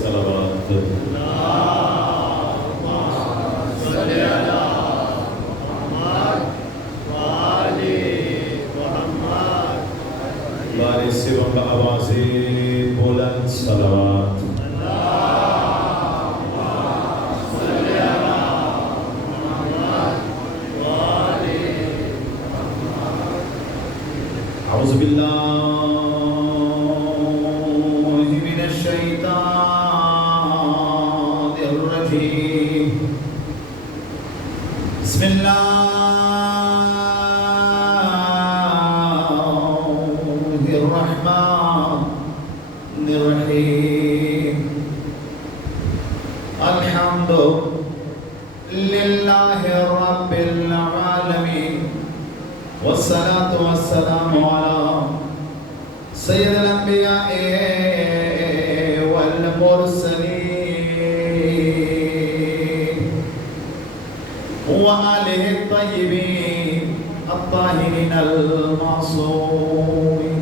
सलावत। बारिश से वक़्त आवाज़े बुलंद सलावत। औज़ु बिल्लाहि मिनश शैतानिर रजीम। बिस्मिल्लाहिर रहमानिर रहीम। अल्हम्दुलिल्लाहि रब्बिल आलमीन वस्सलातु वस्सलामु अला सय्यिदिल अंबिया'i वल मुरसलीन व आलिहि अत्तय्यिबीन अत्ताहिरीन अल मासूमीन।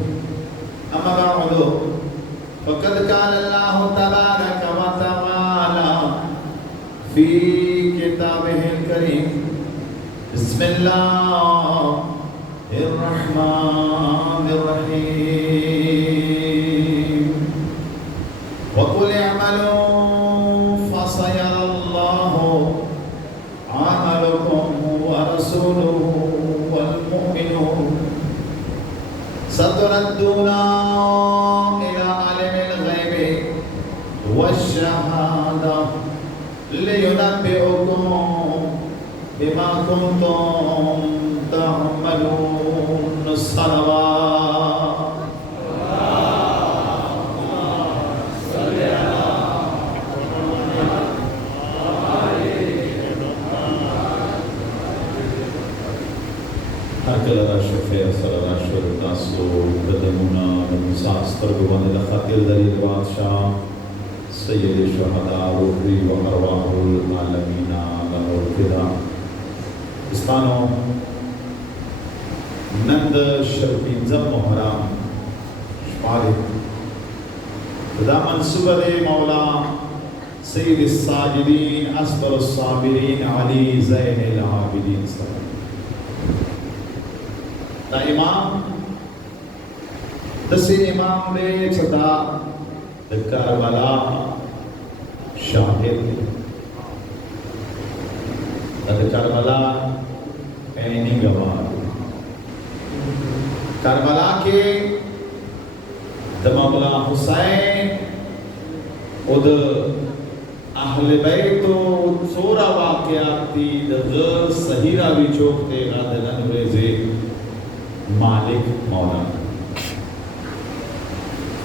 अम्मा बअदु फ़क़द क़ाल अल्लाहु तबारक व तआला फ़ी किताबिहिल करीम। बिस्मिल्लाहिर्रहमानिर्रहीम। वक़ुल अअमलू फ़सयरल्लाहु अमलकुम व रसूलुहु वल मुमिनून सतुरद्दूना इला आलिमिल ग़ैबि वश्शहादा लियुनब्बिउकुम बिमा कुंतुम तअमलून। सलवात। हकला शफे सलला शुरतासो कदमुना मुसास्तर गुवान लखतिल दलील बादशाह सय्यद शुहदा रूही व अरवाहुल आलमीना लहुल फिदा। इस्तानो नंद शर्फीन जब मुहर्रम शुमारे खुदा मंसूबे मौला सय्यद साजिदीन असगर साबिरीन अली ज़ैनुल आबिदीन ता इमाम दसे इमाम ने सदा करबला शाहिद करबला ऐनी गवाह। करबला के मौला हुसैन उद अहले बैत सोरा वाक़यात थी गैर सहीरा भी चौकते गादलन रेज़े मालिक मौला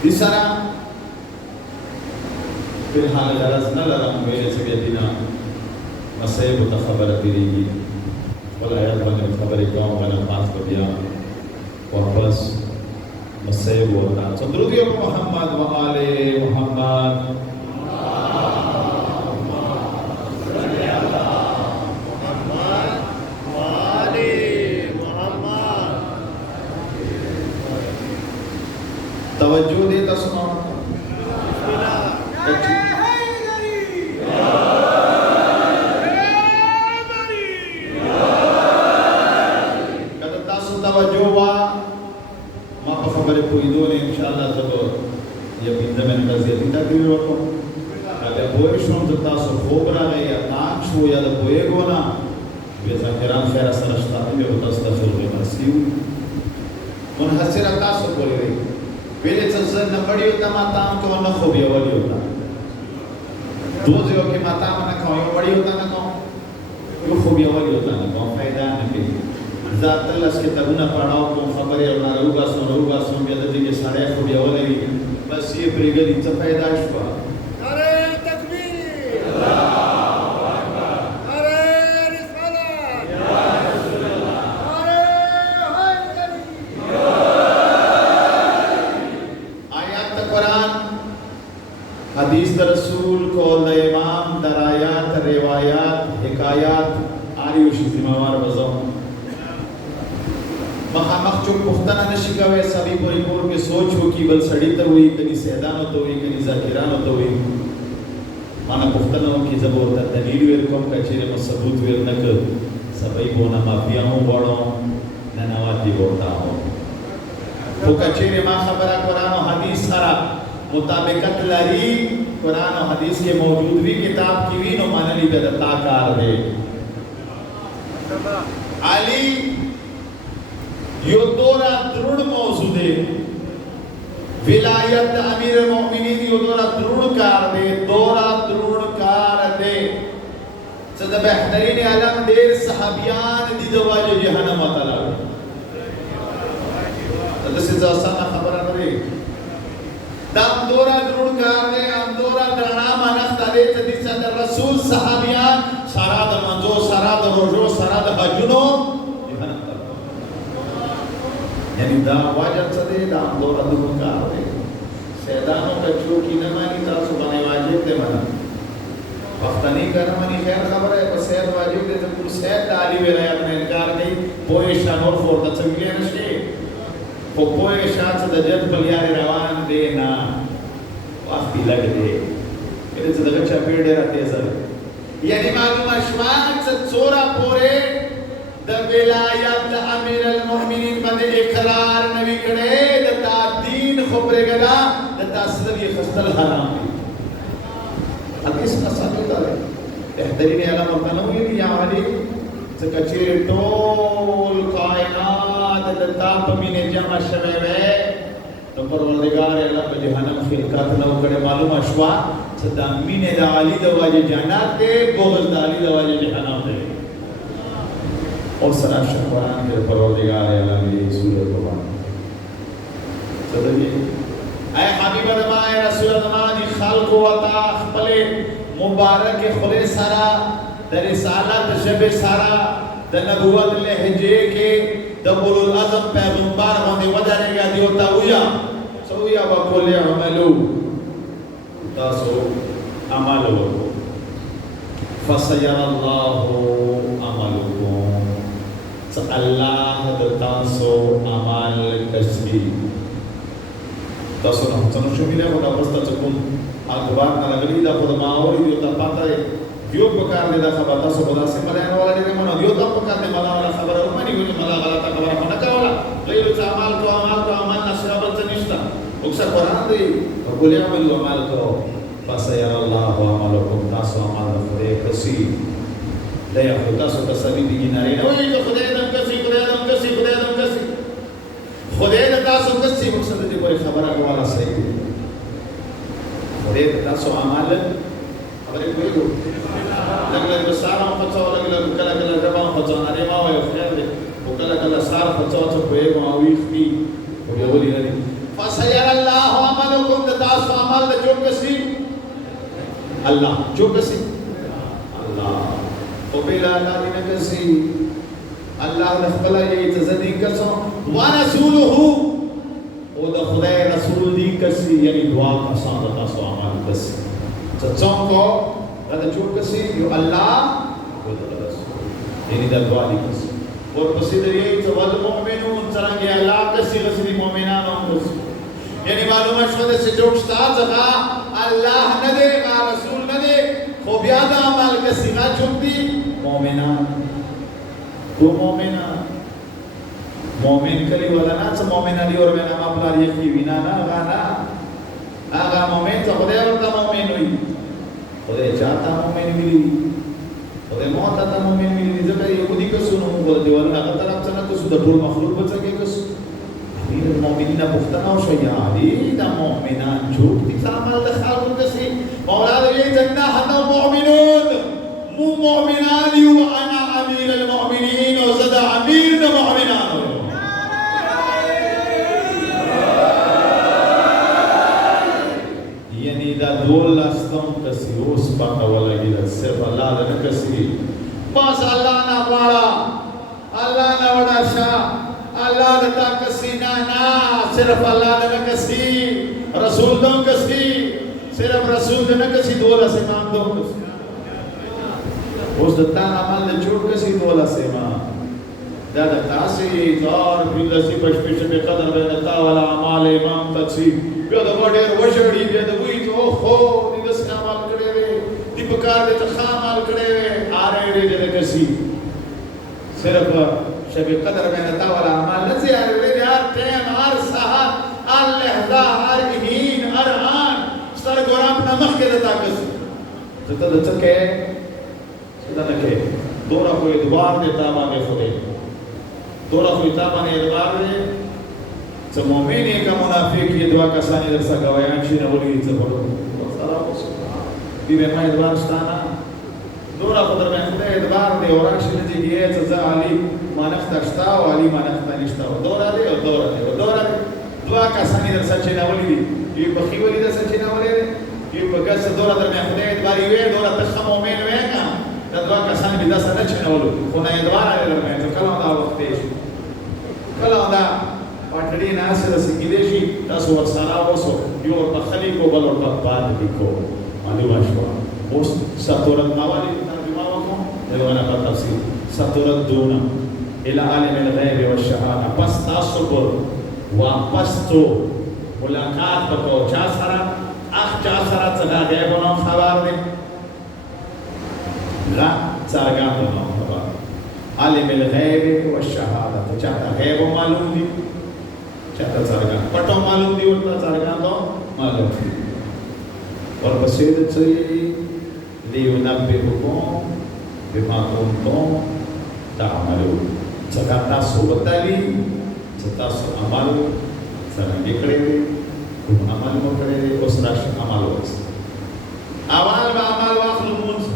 तीसरा फिलहाल गरज न लरम मेरे से यदीना मसैब खबर तिरीगी वलायत बने खबर गाँव बना पास कर दिया वापस मसैब होता चंद्रुदियो मोहम्मद व आले मोहम्मद। तवज्जो दे तस्मा हदीस रसूल कौल इमाम दरायात रिवायात हिकायात आरियुश जिम्मेवार बजो मखामख चुप पुख्तना नशिकावे सभी परिपूर्ण के सोच हो कि बल सड़ी तो हुई कनी सहदान तो हुई कनी जाकिरान तो हुई माना पुख्तनों की ज़बूत दलील वेरकों का चीरे में सबूत वेरनक सभी बोना माफियाओं बड़ों ननवाती बोलता हो तो कचेरे माँ खबरा कुरान और हदीस सारा मुताबिकत लरी कुरान और हदीस के मौजूद भी किताब की भी नो मानली बेदता कार दे अली यो दोरा दृढ़ मौजूद है विलायत अमीर मोमिनीन यो दोरा दृढ़ कार दे सदा बेहतरीन आलम देर सहाबियान दी दवाजो जहन्नम अतला तदसे जासाना खबर करे दाम दोरा दृढ़ कार दे हम दोरा दरना मनख दे तदिसा रसूल सहाबियान सराद मंजो सराद रोजो सराद हजुनो यानी दा वाजब सदे दाम दोरा दृढ़ कार दे शैतानों का चूकी न मानी तासु बने वाजिब दे मना वक्तनी करना मनी खैर खबर है बस शहर वाजिब दे तो कुल शहर ताली वे रहे अपने इनकार नहीं पोए शानोर फोर तस्वीरें नशे वो पोए शान से दजत बलियारे रवान दे ना वास्ती लग दे इधर से दगच चपेट दे रहा तेज़र यानी मालूम अश्वान से चोरा पोरे द विलायत अमीर المؤمنين बंदे इकरार नबी करे द दीन खबरे गला द तस्लीम ये खस्तल हराम हदीस का साबित है बेहतरीन आलम बनाओ ये यानी कचेरे टोल कायनात द ताप मिने जमा शवे तो परवरदिगार अल्लाह के जहन्नम खिलकत न करे मालूम अशवा सदा मिने द अली दवाजे जन्नत दे बोगल द अली दवाजे जहन्नम दे और सना शुक्रान के परवरदिगार अल्लाह की सूरत कुरान चलिए ऐ हबीब अल्लाह रसूल अल्लाह दी खल्क व ताखबले मुबारक खुले सारा द रिसालत शब सारा द नबुवत लहजे के द उलुल अज़म पैगंबर होने वजरेगा दियोता हुआ सोया बकोले अमलू तासो अमलो फसयल्लाहु अमलुकुम अल्लाह तासो अमल कस्बी तासो ना तनु शुमिले होता बस्ता चकुम अखबार ना लगली दा खुद माओरी दियोता पता है दियो प्रकार ने दा खबर तासो बदा से मलायन वाला ने मनो दियोता प्रकार ने मला वाला खबर मनी गुनी मला वाला ता खबर मना का वाला गैर अमाल को अमाल नशराबल तनिष्ठा उक्सा कुरान दे बोले अमल अमाल को फसयल्लाहु अमलकुम तासो अमल खुदे कसी दया खुदा सो तसबी दी नारे ओए तो खुदा दम कसी खुदा तासो कसी मकसद दे कोई खबर वाला सही खुदा तासो अमल खबर कोई को लगले बसारा फतो लगले कला जबा फतो अरे मा वे खैर दे कला सार फतो तो कोई को आवीखी और बोली नहीं फसयल्लाहु अमलकुम तासो अमल जो कसी अल्लाह जो कसी अल्लाह बिला अल्लाह ने कसी अल्लाह ने खला ये तजदी कसो व रसूलहु ओ द खुदा रसूल दी कसी यानी दुआ का सादा सो अमल कसी तो चौको द जो कसी यो अल्लाह वो द रसूल यानी द दुआ दी कसी और बसीद ये तो वल मुमिनून तरंगे अल्लाह कसी रसूल मुमिनान कसी यानी मालूम है शोदे से जोड़ता जगह अल्लाह न दे का रसूल न दे खो बियादा अमल कसी ना चुपती मोमिना तो मोमिना मोमिन कली वाला ना तो मोमिना दी और मैं नाम अपना ये की बिना ना गाना आगा मोमिन तो खुदा होता मोमिन हुई खुदा चाहता मोमिन मिली खुदा मौत आता मोमिन मिली जब ये खुदी को सुनो बोल दीवार ना तरफ से ना तो सुधा ढोल मखलूक बचा के कुछ अमीर मोमिनीन पुख्तना और शयादी दा मोमिना झूठ की सामल दखाल कुछ मौला ये जन्नत हना मोमिनून मु मोमिनान यू अना अमीर المؤمنين وزदा अमीर द मोमिनान यानी दा दोल अस्तम कसी उस बाका वाला गिला सिर्फ अल्लाह द कसी बस अल्लाह ना वाला अल्लाह ना वड़ा शाह अल्लाह द कसी ना सिर्फ अल्लाह द कसी रसूल द कसी सिर्फ रसूल द कसी दोल से मांग दो उस दत्ता अमल ने छोड़ के सी बोला सेवा दादा तासी और बिलसी पशपिश पे कदर में दत्ता वाला अमल इमाम तसी पे द बड़े वशड़ी पे द बुई तो हो निगस अमल करे वे دے تخام آل کڑے آرے رے جدے کسی صرف شب قدر میں نتا والا عمال نزی آرے رے یار ٹیم آر ساحت آر لحظہ آر اہین آر آن سر گورام نمخ کے دتا کسی جتا دتا کہ جتا نکے دورا کوئی دوار دیتا بانے خودے دورا کوئی تابانے ادوار دے چا مومین ایک منافق یہ دعا کسانی در سا گویان چی نولی چا بڑو سلام بی بے مائی ادوار شتانا دورا خودر میں خودے ادوار دے اور اکشی نجی گئے چا زا علی مانختا شتاو علی مانختا نشتاو دورا دے اور دورا دے اور دورا دے دعا کسانی در سا چی نولی دی یہ بخی ولی در سا چی نولی دے یہ بگس دورا در میں خودے ادواری وے دورا تخم مومین وے کام دعا کسانی بی دسا نچ نولو خونا ادوار آلے در میں چا کلان دا وقتیش کلان دا پاٹڑی ناس سے سنگیدشی تاسو ورسانا وسو یو تخلی کو بل اور تقبال کو معلوم اشوا اس سطورت اوالی ترجمہ کو دلوانا پر تفسیر سطورت دونا الى عالم الغیب والشهادہ پس تاسو پر واپس تو ملاقات پکو چا سرا اخ چا سرا چلا غیب نو خبر دے لا سرگان نو خبر عالم الغیب والشهادہ چاہتا غیب معلوم دی چاہتا سرگان پٹو معلوم دی اٹھتا سرگان تو معلوم دی اور بسیدت سے لیونبئکم بما کنتم تعملون چکاتا صحبت علی چکاتا عمل سرنگی کرے دے عمل مو کرے دے اس راش عمل ہوگا اول با عمل واخل منز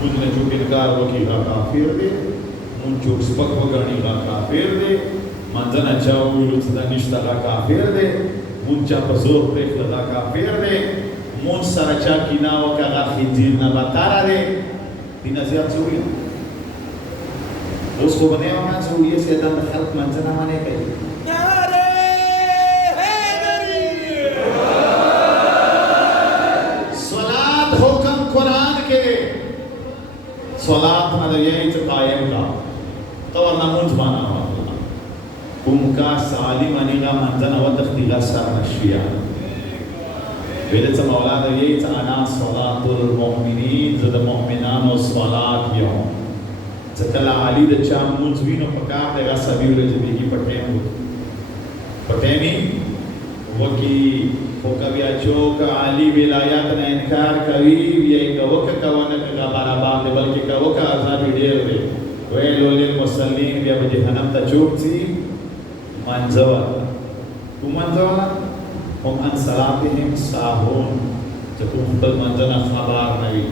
منز نے چوک انکار وکی غا کافر دے من چوک سپک وگانی غا کافر دے منزنا چاو ویلو چدا نشتا غا کافر دے من چا پزور پریک لغا کافر دے من سرچا کینا وکا غا خیجیر نباتارا دے دینا زیاد سوئی اس کو بنے وہاں سوئی سے ادام خلق منزنا مانے کئی نعرے حیدری صلاة حکم قرآن کے صلاة مدر یہی چا قائم کا تو نمونج مانا ہوا کم کا سالم انیغا منزنا و تختیغا سر نشویا ویدت مولا دا یہی تا انا صلاة المؤمنین زد مؤمنان و صلاة یوم زکل علی دا چام منزوین و پکار دے گا سبیل جبیگی پٹین بود پٹینی وکی فوکویا چوک علی ولایات نا انکار کوی یہ وکا کونکا بارا باب دے بلکہ وکا عذابی دیر دے ویلو للمسلین بیا بجہنم تا چوک سی منزوہ کو منزوہ ہم ان صلاتهم ساہون چکو خطل منزنہ خبار نوی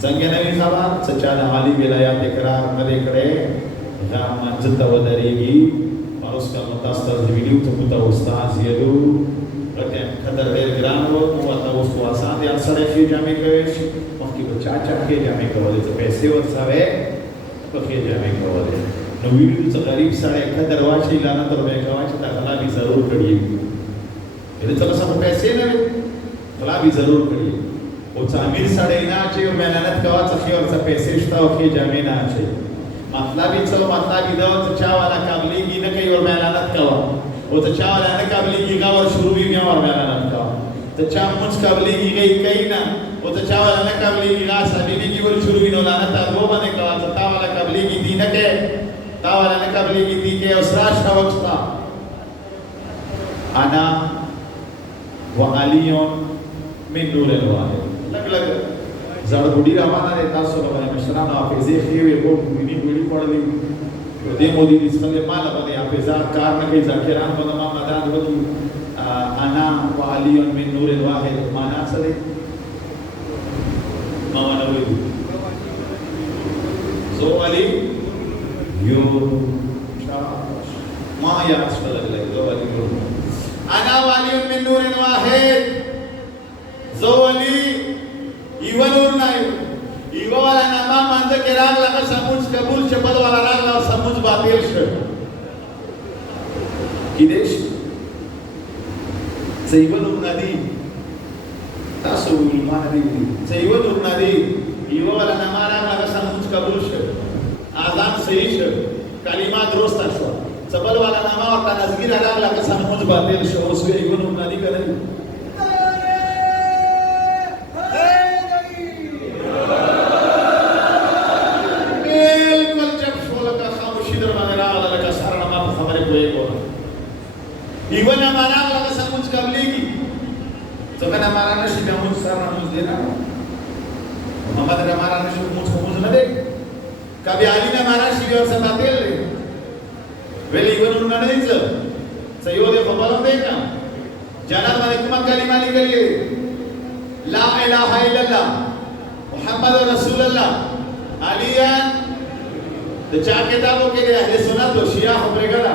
زنگی نوی خبار سچانا عالی ولایات اقرار ندے کرے غام منزلتا ودریگی اور اس کا متاستر ویڈیو تکتا استاذ یدو رکھیں قدر دیر گران رو موتا اس کو آسان دے انسر ایفی جامع کوئیش وقتی کو چاچا کے جامع کوئے تو پیسے ورساوے بخیر جامع کوئے نو ویڈیو تا غریب ساڑے قدر واچی لانا در بیکا واچی تا غلا بھی ضرور کریے یہ تو سب پیسے نہ خلا بھی ضرور کریے او تعمیر سڑے نہ چے او محنت کوا چخی اور سب پیسے شتا او کے جامع نہ چے مطلب چلو مطلب دو تو چا والا قابلی کی نہ کئی اور محنت کوا او تو چا والا نہ قابلی کی گا اور شروع بھی گیا اور محنت کوا تو چا مجھ قابلی کی گئی کئی نہ او تو چا والا نہ قابلی کی گا سبھی کی اور شروع بھی نہ لانا تا وہ بنے کوا تو تا والا قابلی کی دی نہ کہ تا والا نہ قابلی کی دی کہ اس راش کا وقت تھا انا وعلی من نور الواحد لگ لگ زڑ بڑی روانہ دے تاسو لگا مشران حافظی خیوی وہ بڑی بڑی پڑھ لی دے مودی اس خلے مال بنے حافظار کار نہ کہ ذاکران کو تمام مدان بدو انا وعلی من نور الواحد مانا سدے مانا وی زو علی یو ما یا اسفل لگ زو علی یو انا والی من نور واحد زو علی ایو نور نایو ایو والا نما مانده که راگ لگا سموج قبول چپل والا راگ لگا سموج باطل شد کی دیش سیو نور ندی تاسو ایمان ندی سیو نور ندی ایو والا نما راگ لگا سموج قبول شد آزان صحیح شد کلمات درست شد سبل والا نامہ اور تنزگیر ادا لگا سمجھ باطل شو اس کے ایگون امنادی کریں Iwan amaran la samuj kabligi. So kan amaran shi kamuj sar namuj dena. Muhammad amaran shi kamuj na de. Kabi Ali na amaran shi aur sabatel le. Veli iwan unna nahi sa. Sayode khabar dena. Jana alaikum kalima nikaliye. La ilaha illallah. Muhammad Rasulullah. Aliyan the चार किताबों के लिए अहले सुन्नत और शिया खबरेगा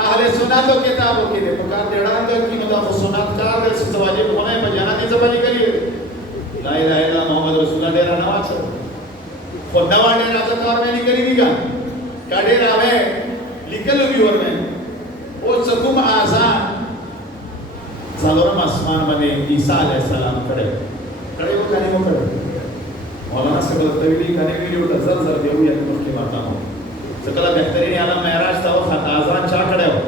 अहले सुन्नत और किताबों के लिए पुकार देना है कि मतलब सुन्नत का अगर सवाजिब होने में जाना नहीं समझ करिए ला इलाहा इल्लल्लाह मोहम्मद रसूलुल्लाह डेरा नवाज खुदा वाले राजा कार में नहीं करेगा काडे रावे लिखल होगी और में वो सकुम आसान सालोरम आसमान बने ईसा अलैहिस्सलाम खड़े वो खाली वो खड़े मौलाना से बलतवीली खाने वीडियो का जर देऊ या मुख्य बात हो सकला बेहतरीन आला महराज था वो आजान चा खड़े हो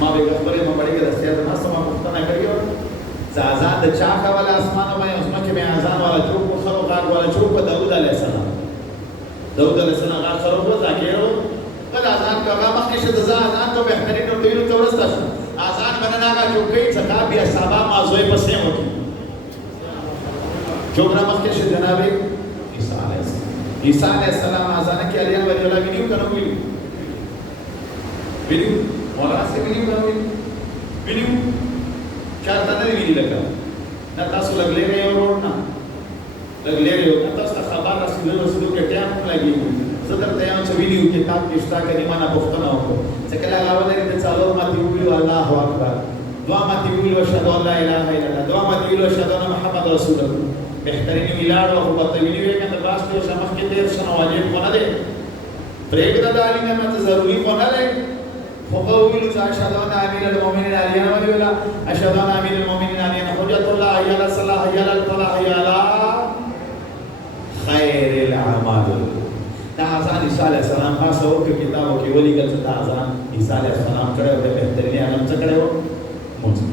मां बेगबरे में बड़ी रस्ते ना समा मुफ्ता ना करियो आजान द चा का वाला आसमान में उसमें के आजान वाला चौक को खरो गार वाला चौक को दाऊद अलैहिस्सलाम गार खरो को जाकेरो कल आजान का गामा के शद आजान तो बेहतरीन और तवील चौरस्ता आजान बनना का जो कई सका भी असहाबा माजोए पसे होती जोगरा मक्के से जनाबे ईसा अलैहिस्सलाम आजान के अलिया वजला वीडियो करोगे वीडियो मौलाना से वीडियो क्या तने वीडियो लगा ना तासु लगले रहे और ना लगले रहे हो ना तासु खबर रसूल के टाइम लगी सदर तयान से वीडियो किताब किस्ता के निमाना पुख्तना हो सकला लावले रे चालो माती उबिलो अल्लाहु अकबर दुआ माती उबिलो अशहदु अल्ला इलाहा इल्लल्लाह दुआ माती उबिलो अशहदु अन्ना मुहम्मद रसूलुल्लाह बेहतरीन मिलाड और बतवीली वे के अंदर जो समझ के देर सन वाजिब कोना दे ब्रेक दाली में मत जरूरी कोना ले फक़ौल अशहदु अन्ना अमीरुल मोमिनीन अली वला अशहदु अन्ना अमीरुल मोमिनीन अली हुज्जतुल्लाह या अला सलाह या अला फलाह या अला खैरिल अमाल ना आजान ईसा अलैहिस्सलाम खास हो के किताबों की वली का आजान ईसा अलैहिस्सलाम करे और बेहतरीन आलम से करे हो मुझे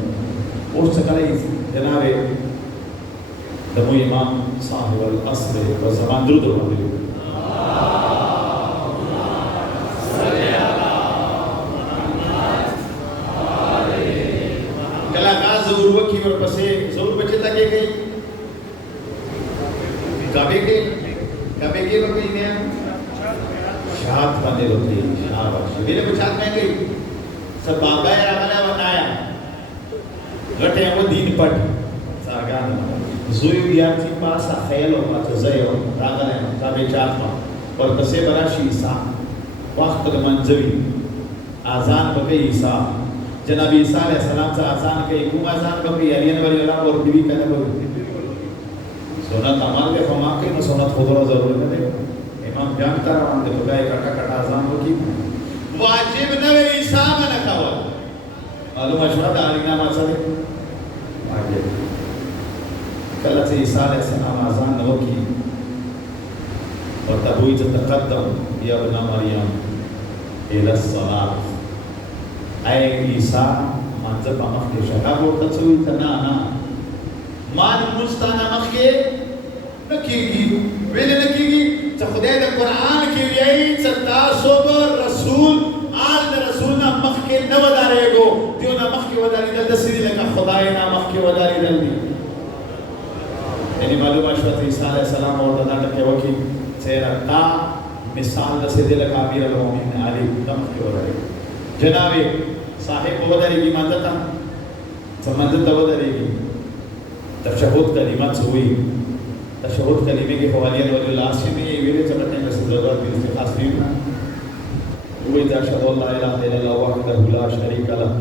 उस सकले जनाबे दमो इमाम साहिब अल-अस्र व ज़मान दुरूद और मदीना कलाकार ज़रूर वकी और पसे ज़रूर बचे तक गई काबे के लोग ने शाद बंदे लोग थे शाबाश मेरे बचात में गई सब बाबा है रामला बनाया घटे वो दीन पट सागान Zuyu biarti pasa khayalo matazayo ragale tabe chafma और बसे बराशी ईसा वक्त मंजवी आजान बके ईसा जनाब ईसा अलैहिस्सलाम से आजान के एक आजान बके अलियन वाली वाला और बीवी कहने बोले सोना तमाल के फमा के न सोना थोड़ा जरूर है इमाम जानता रहा हम देखो गाय काटा काटा आजान बकी वाजिब नवे ईसा में न खावा मालूम अशराद आलिना मसले आगे कल से ईसा अलैहिस्सलाम आजान न की और तबुई तक़द्दम या बना मरियम इला सलात ऐ ईसा मंजर मख के शका बोलता सोई तना ना मान मुस्ताना मख के नकीगी वेले नकीगी तो खुदा द कुरान के यही सत्ता सोबर रसूल आल रसूल ना मख के न वदारेगो त्यो ना मख के वदारी दल दसरी लगा खुदाए ना मख के वदारी दल दी यानी मालूम अशरफ ईसा अलैहिस्सलाम और दादा के वकी सेरता मिसाल दसे दिल का अमीर अल-मोमिनीन अली दम के वदारी जनाबे साहिब वदारी की मंजता समंजत वदारी की तशहुद कलिमत हुई तशहुद कलिमे के हवालियत वाले लास्ट में ये वीडियो चलते हैं जरूरत भी इसके खास नहीं ना वो अशहदु अल्ला इलाहा इल्लल्लाह वहदहु ला शरीका लह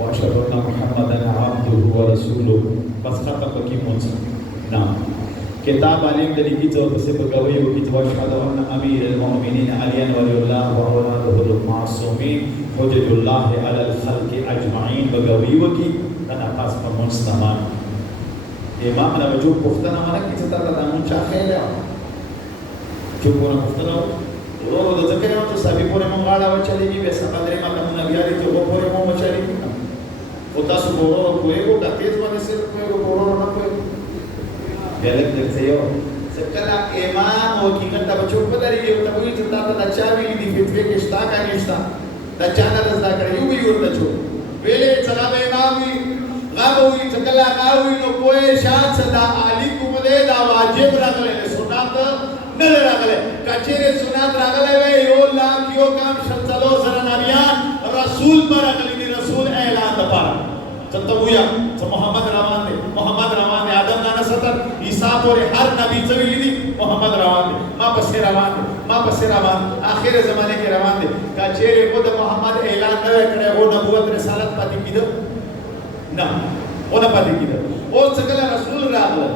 व अशहदु अन्ना मुहम्मदन अब्दुहु व रसूलुहु बस खत्म की मुझ नाम किताब आलिम तरीकी तौर पर से बगवई वो की अशहदु अन्ना अमीरुल मोमिनीन अली वलीउल्लाह व औलादुहुल मासूमीन हुज्जतुल्लाह अलल खल्क़ि अजमाइन बगवई वो की तना पास पर मुस्तमान इमाम ने जो पुख्तना माना कि चता का मुंचा खेला जो कोना पुख्तना वो तो जके तो सभी पूरे मंगाला व चलेगी वैसा कदरे माता मुन बियारी तो वो पूरे मो चलेगी होता सु बोरो कोई को तेज वाले से कोई को बोरो ना कोई गलत करते हो सकला इमाम वो की करता बच्चों को दरी ये तब ही चता का अच्छा भी दी फितवे के स्टा का निष्ठा دا چانا رزا کړی یو به ورته چو ویلې سلام امامي غاوي څکلا غاوي نو کوی شان صدا علی کوم دې دا واجب راغله سنت نه راغله کچېره سنت راغله وی یو لاک یو کام شتلو سره نبیان رسول پر راغلی دی رسول اعلان دپاره څه ویا څه محمد روان دی آدم نه ستر عیسی پورې هر نبی څه ویلی دی محمد روان دی ما پسې روان آخر زمانه کې روان دی کچېره کو د محمد اعلان نه کړي او نبوت رسالت پاتې کیده نه اونا پاتې کیده او څنګه رسول راغله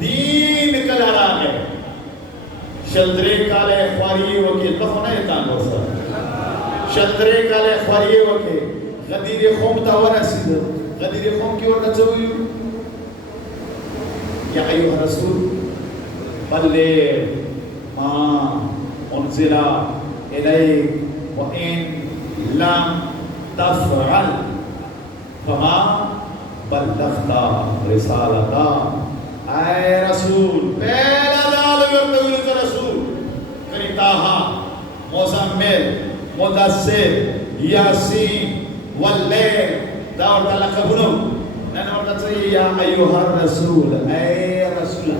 دین کله راغله شلدرې کاله خواري وکي ته نه تان وسه شلدرې کاله خواري وکي غدیر قوم ته ورسید غدیر قوم کې ورته څویو یا ایها رسول بلغ ما انزل الیک وان لم تفعل فما بلغت رسالتا اے رسول پہلا دال ورته رسول کری تاہا مزمل مدثر یاسین واللیل دا ورته لقبونو نن ورته یا ایها الرسول اے رسول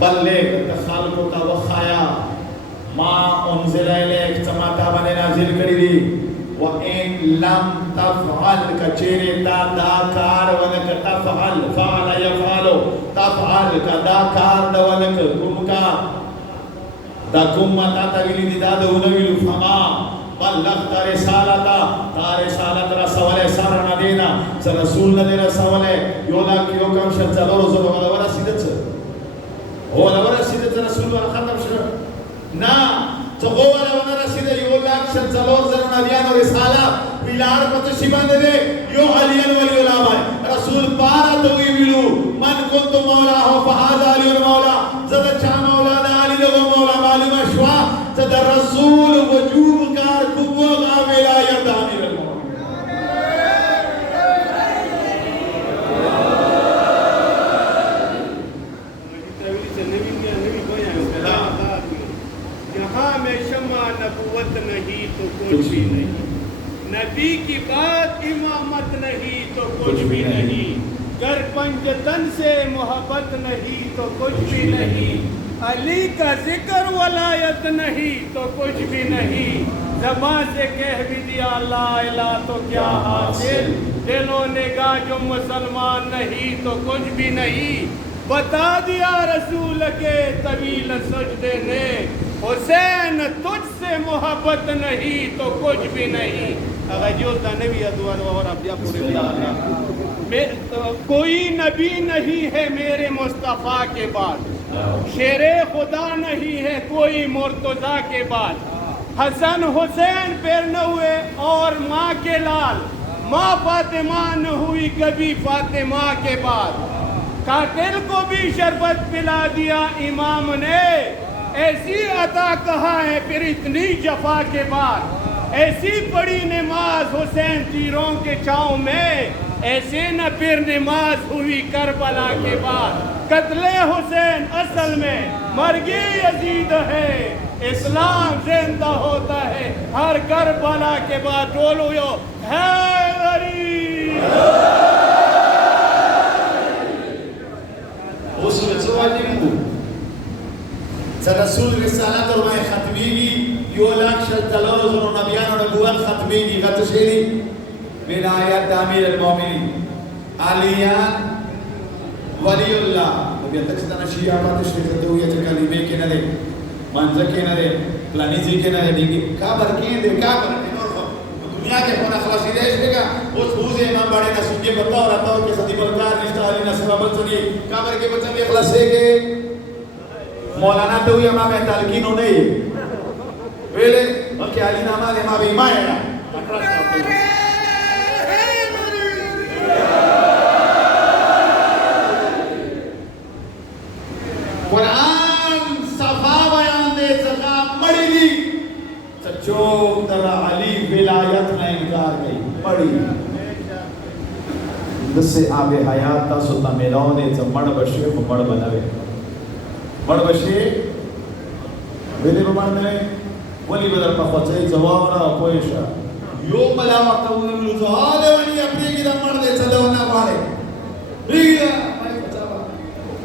بلغ خلقو تا وخایا ما انزل الیک چما تا باندې نازل کړی دی وَإِن لَمْ تَفْعَلْ كَچِرِ تا دا کار ونک تفعل فعل يفعلو تفعل دا کار دا ونک کم کا دا کم تا تاویلی دی دا دونویلو فما بلغت رسالتا تا رسالت رسولے سارنا دینا سا رسول ندی رسولے یونا کیو کم شد زلو زلو ولورا سیدت سا رسول ورا ختم شد نا تقوله ونه رسیده یو لاک شلور زر نبیان و رساله ویلار پته شی باندې ده یو علی ولی علماء رسول پارا توي ویلو من كنت مولاه فهذا علی المولى زد چا مولا ده علی ده مولا معلومه شوا زد رسول وجوب کار قوه غا ولایت امیر नबूवत नहीं तो कुछ भी नहीं नबी की बात इमामत नहीं तो कुछ भी नहीं गर पंजतन से मोहब्बत नहीं तो कुछ भी नहीं अली का जिक्र वलायत नहीं तो कुछ भी नहीं ज़बान से कह भी दिया ला इलाहा तो क्या हासिल दिलों ने कहा जो मुसलमान नहीं तो कुछ भी नहीं बता दिया रसूल के तवील सजदे ने हुसैन तुझसे मोहब्बत नहीं तो कुछ भी नहीं अगर जो नबी अदवान और अबिया पूरे कोई नबी नहीं है मेरे मुस्तफ़ा के बाद शेरे खुदा नहीं है कोई मुर्तज़ा के बाद हसन हुसैन पैर न हुए और माँ के लाल माँ फातिमा न हुई कभी फातिमा के बाद कातिल को भी शरबत पिला दिया इमाम ने ऐसी अता कहा है फिर इतनी जफा के बाद ऐसी पड़ी नमाज हुसैन तीरों के छाँव में ऐसे न फिर नमाज हुई करबला के बाद कत्ले हुसैन असल में मर्गे यजीद है इस्लाम जिंदा होता है हर करबला के बाद बोलो यो हैदरी رسول رسالت اور میں ختمیگی یو لاک شلتلوز اور نبیان اور نبوت ختمیگی غتشیلی ولایت امیر المومنین علیان ولی اللہ نبی تکستان شیعہ پاتش رکھتے ہوئے کلمے کے نہ دے منظر کے نہ دے پلانیزی کے نہ دے کابر کے دے کابر دنیا کے ہونا خلاصی دے اس کا اس بوز امام بڑے نہ سنجے بتا اور رہتا ہو کہ صدی بلکار نشتہ علی نصرہ بل سنی کابر کے بچن میں خلاصے کے مولانا تو یہ امام تلقین نہیں ویلے بلکہ علی نامہ امام ایمان ہے قرآن صفا بیان دے سکا مڑی لی سچوک در علی ولایت نہ انکار گئی مڑی دسے آب حیات تا سلطہ میلاؤں دے مڑ بشے کو مڑ بناوے مڑ بشے ویلے بماندے ولی بدر پخوچه زوارا پویشا یو ملا ورته ویلو زهاله ونی پریږي د مړ دې چلونه غواړي پریږي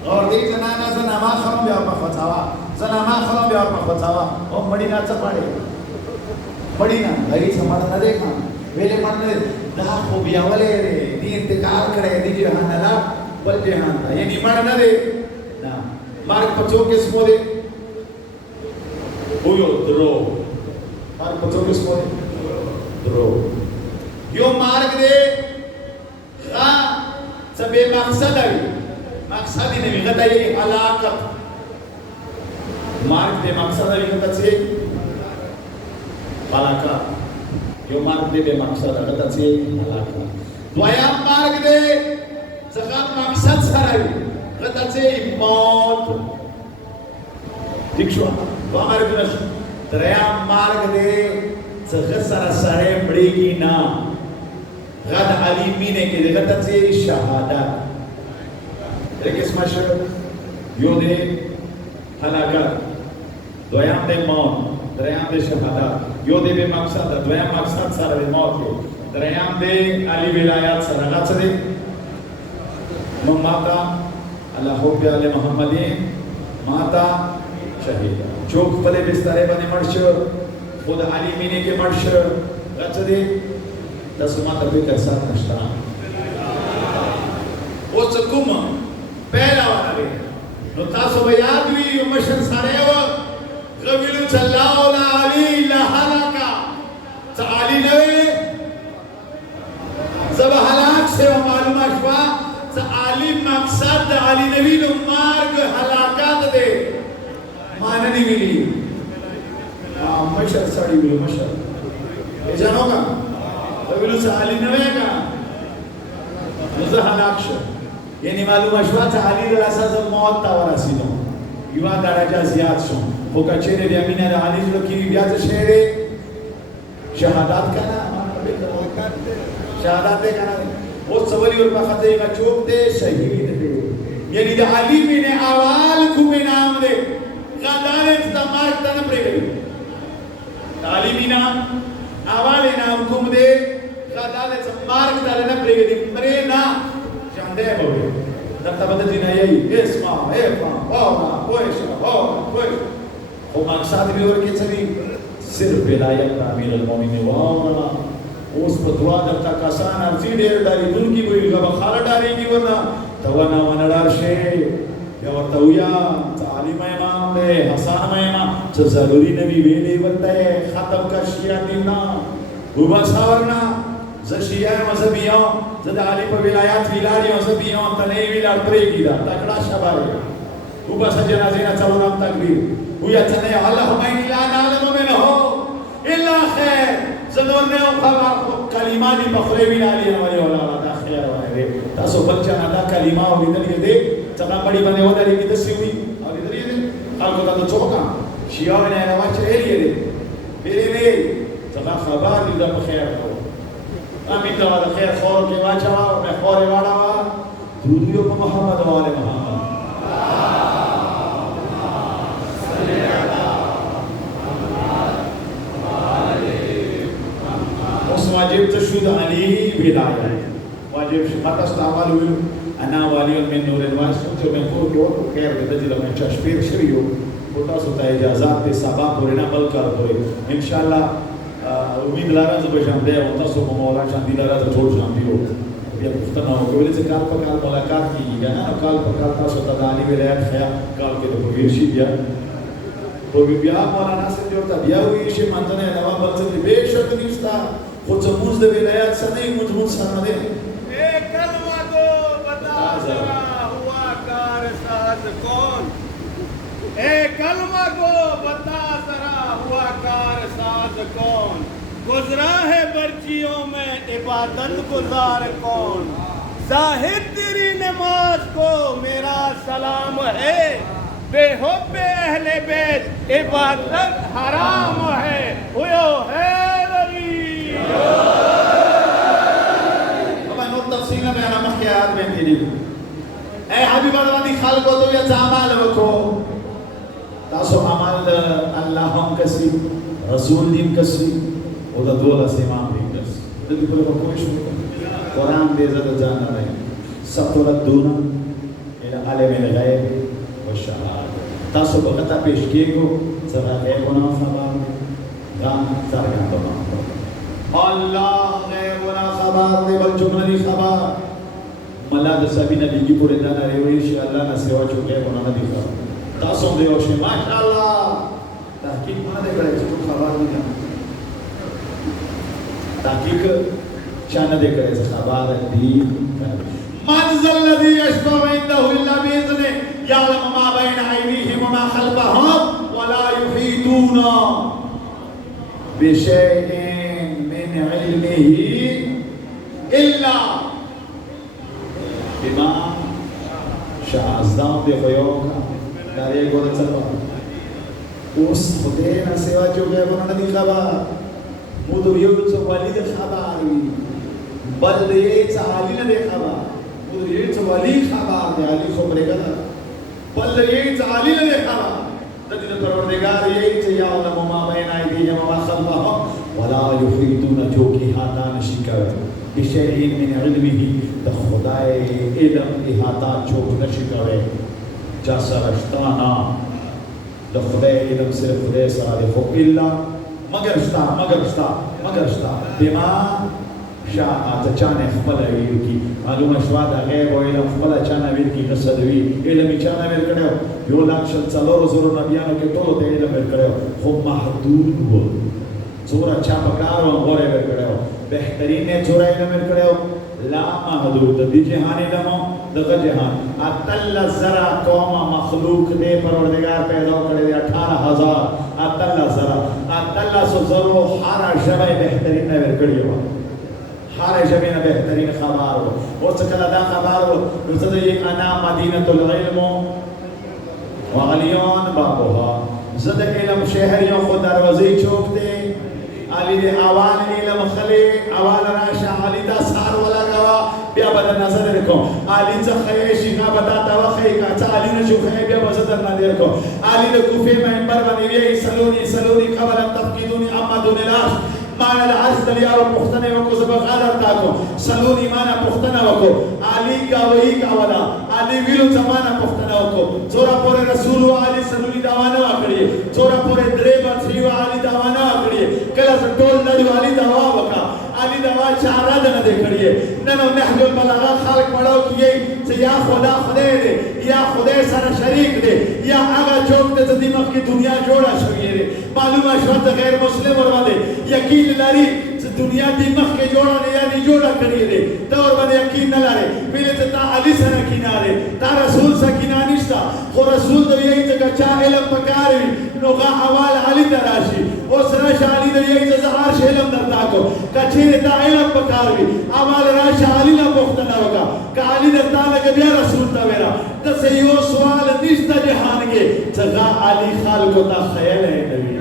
اور دې زنانا زناما خرم بیا پخوچاوا زناما خرم بیا پخوچاوا او مړی نه چپاړي مړی نه هغه سمړ نه دی کا ویلې مړ نه دا خو بیا ولې دې انتقال کړي دې جهان لا بل جهان یعنی مړ نه دی نه مارک پچو کې سمو دی Uyo dro. Mark pato kis mo dro. Yo mark de kha sabe maqsad hai. Maqsad ne gata ye alaqat. Mark de maqsad hai gata che alaqat. Yo mark de be maqsad gata che alaqat. Dwaya mark de zaga maqsad sarai gata che maut. Dikshwa हमारे पास तरया मार्ग दे सखसरा सारे बड़ी की ना गद Alimi ने के जगत से शहादत लेकिन स्मशर योदे हलाकत दोयाम दे मौत तरयाम दे शहादत योदे बे मकसद दोयाम मकसद सारे मौत के तरयाम दे अली विलायत सरगत से नो माता अल्लाह हुब्बे अले मोहम्मदी माता शहीद चौक पले बिस्तरे बने मर्श खुद अली मीने के मर्श गच दे दसमा तबे कर साथ नश्ता वो सकुम पहला वाला रे नो तासो याद हुई मशन सारे व गविलु चल्लाओ ला अली ला हलाका च अली नवे जब हलाक से मालूम अशवा च अली मकसद अली नबी नो मार्ग हलाकत दे माननी मिली मशर साड़ी मिलो मशर ये जानो का कबीलू साली नवे का मुज़हलाक्ष ये नहीं मालूम अशवा साली रसा जब मौत तावरा सीनो युवा दराजा ज़ियाद शो वो कचेरे व्यमीना रानी जो की ब्याज शेरे शहादत का ना शहादत का ना वो सवरी और पखते का चोक दे शहीद दे यानी द अली ने आवाल को नाम दे गादारे ता मार्ग ता न प्रेगली तालीमीना आवाले ना हुकुम दे गादारे ता मार्ग ता न प्रेगली मरे ना जांदे बोले तब बदती ना यही इसमा एफा ओना कोइशा ओ मकसद भी और के सभी सिर्फ विलायत अमीर अल-मोमिनीन वाला उस पतवा जब तक आसान अर्जी दे डाली दुन की कोई गब खाला डाली की वरना तवना वनडार शे या वतुया तालीम इमाम दे हसन इमाम जो जरूरी नबी वेले वतए खत्म कर शिया दीना उबा सावरना ज शिया मजहबियों ज अली पे विलायत विलाड़ी मजहबियों तने विलाड़ प्रेगीदा तकड़ा शबारे उबा सजना जेना चलो नाम तकबीर हुया तने अल्लाहुम्मा ला नालम में हो इल्ला खैर जनोने खबर कलिमानी बखरे विलाड़ी वाले वाला दाखिल वाले तासो बच्चा ना कलिमा और इधर ये दे जगह बड़ी बने होता है कि दसी हुई और इधर ये दे कल को तो चौका शिया ने नवाज चले लिए दे मेरे ने जगह खबर इधर बखैर हो आमीन तो वाला खैर खौर के वाचा मैं खौर वाला दुनिया को मोहम्मद वाले मोहम्मद उस वाजिब तशुद अली विलायत वाजिब शहादत इस्तेमाल हुई أنا ولي من نور الواس كنت من فوق يوم خير بدي لما تشبير شريو وتا سوتا إجازات بسبب ورنا بالكار دوي إن شاء الله उम्मीद लारा जब जामदे होता सो मौला चांदी लारा तो छोड़ जामदी हो ये पुस्तक हो कोई से काल पर काल मुलाकात की ना काल पर काल ता सोता दाली विलायत खया काल के तो वीरशी दिया तो बिया मौलाना से जो था बिया हुई शे मंजने नवा बलसे बेशक निस्ता खुद मुझ दे विलायत से नहीं मुझ सामने दे ए कलमा को बता जरा हुआ कार साथ कौन ए कलमा को बता जरा हुआ कार साथ कौन गुजरा है बर्चियों में इबादत गुजार कौन जाहिद तेरी नमाज को मेरा सलाम है बेहुब्बे अहले बैत इबादत हराम है हुयो है ररी अब नो तफसील में अना मखियात में तेरी ए हबीब अल्लाह दी खाल को तो ये अमाल रखो तासो अमाल अल्लाह हम कसी رسول دیم کسی او دا دولا سیمان دیم کسی دا دی پر بکوش قرآن دے زد جانا رہی سطور الدونا الى علم الغیب والشهاد تاسو بغتا پیشکی کو سرا غیبنا خبر غام سرگاندنا اللہ غیبنا خبر دے بل جملی خبر ملا دا سبی نبی کی پوری دانا ریویشی اللہ نسیوا چو غیبنا ندی خبر تاسو دیوشی ماشاءاللہ تحقیق مانا دے کرے چھو خبر نہیں کرنا تحقیق چانا دے کرے خبر دی من ذا الذي يشفع عنده الا باذنه يعلم ما بين ايديهم وما خلفهم ولا يحيطون بشيء من علمه الا بما شاء ازدام بخيوكا داري گوڑا چلوا اس خدینا سیوا جو گئے بنا ندی خبر مودو یوچو ولی دے خبر بل دیچ عالی ندے خبر مودو یوچو ولی خبر دے علی خبرے گا بل دیچ عالی ندے خبر ندی دے پروردگار یوچو یعلم ما بین ایدیہم وما خلفہم ولا یحیطون جو کی ہاتا نشکر بشیء من علمه دا خدای علم احاطہ چوک نشکر جا سرشتانا دا خدای علم صرف خدای سرادے خو اللہ مگر شتا بما شاء چانے خپلا ویل کی معلوم شوا دا غیب و علم خپلا چانا ویل کی قصد وی علمی چانا ویل کرے ہو یو لاکھ چلو زور نبیانو کے طولو تے علم ویل کرے ہو خو محدود ہو زورا چاپکارو غورے ویل کرے ہو بہترین نے زورا علم ویل کرے ہو لا محدود دی جہان علمو دغه جہان اتل زرع قوم مخلوق دے پروردگار پیدا کرے 18000 اتل زرع اتل زرع ہر شبہ بہترین نے کڑی ہوا ہر شبہ نے بہترین خبر ہو اور چکلا دا خبر ہو رسد یہ انا مدینۃ العلم وعلیون بابها زد علم شہریوں کو دروازے چوک دے علی دے اوان علم خلی اوان راشا علی دا سار والا گوا بیا بدا نظر رکھو علی چا خیشی نا بدا توا خی کا چا علی نشو خی بیا بزدر نا دے رکھو علی دے کوفے ممبر بنی وی سلونی قبل تفقیدونی اما دون لاش مانا العرض دلیارو پختنے وکو زبا غادر تاکو سلونی مانا پختنا وکو علی گاوئی گاولا علی ویلو زمانا پختنا وکو زورا پورے رسولو علی سلونی داوانا وکڑیے زورا پورے دریبا تھیو علی داوانا وکڑیے کلا سے ٹول لڑو علی دوا وکا علی دوا چارا دن دے کڑیے ننو نحج البلاغا خالق پڑھو کیے سے یا خدا خدے دے یا خدے سر شریک دے یا آگا چوک دے زدیمق کی دنیا جوڑا شوئے دے معلومہ شوات غیر مسلم ورما دے یقین لاری دنیا دیمق کے جوڑا نے یعنی جوڑا کریے دے دور بندے یقین نہ لارے پہلے سے تا علی سر کینا دے تا رسول سا کینا نشتا خو رسول دو یہی جگہ چاہ علم پکاری نوغا حوال علی تراشی او سرش علی دو یہی جگہ عرش علم نرداکو کچھے تا علم پکاروی حوال راش علی نہ پختنا ہوگا کہ علی نردانا کہ بیا رسول تا میرا تسے یو سوال نشتا جہان کے جگہ علی خالقو تا خیال ہے نبی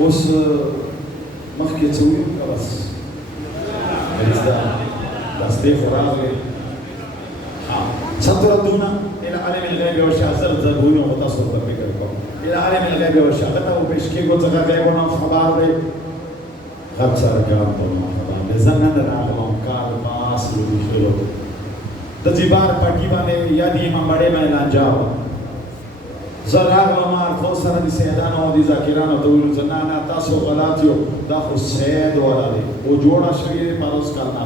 اس مخی چوئی کا بس دستے خراغ ہے ستردونا الى عالم الغیب والشهادة زربویوں ہوتا صورت بکر کو الى عالم الغیب والشهادة وہ پیشکی کو زگا غیب و نام خبار دے خب سرکار دونا خبار دے زنن راغلوں کار باس لوگی خلو تجیبار پاکی بانے یادی ہم بڑے میلان جاو زراغ ومار خود سر دی سیدان و دی زاکران و دویل زنانا تاسو غلاتیو دا خود سید والا دے وہ جوڑا شویر پاروس کرنا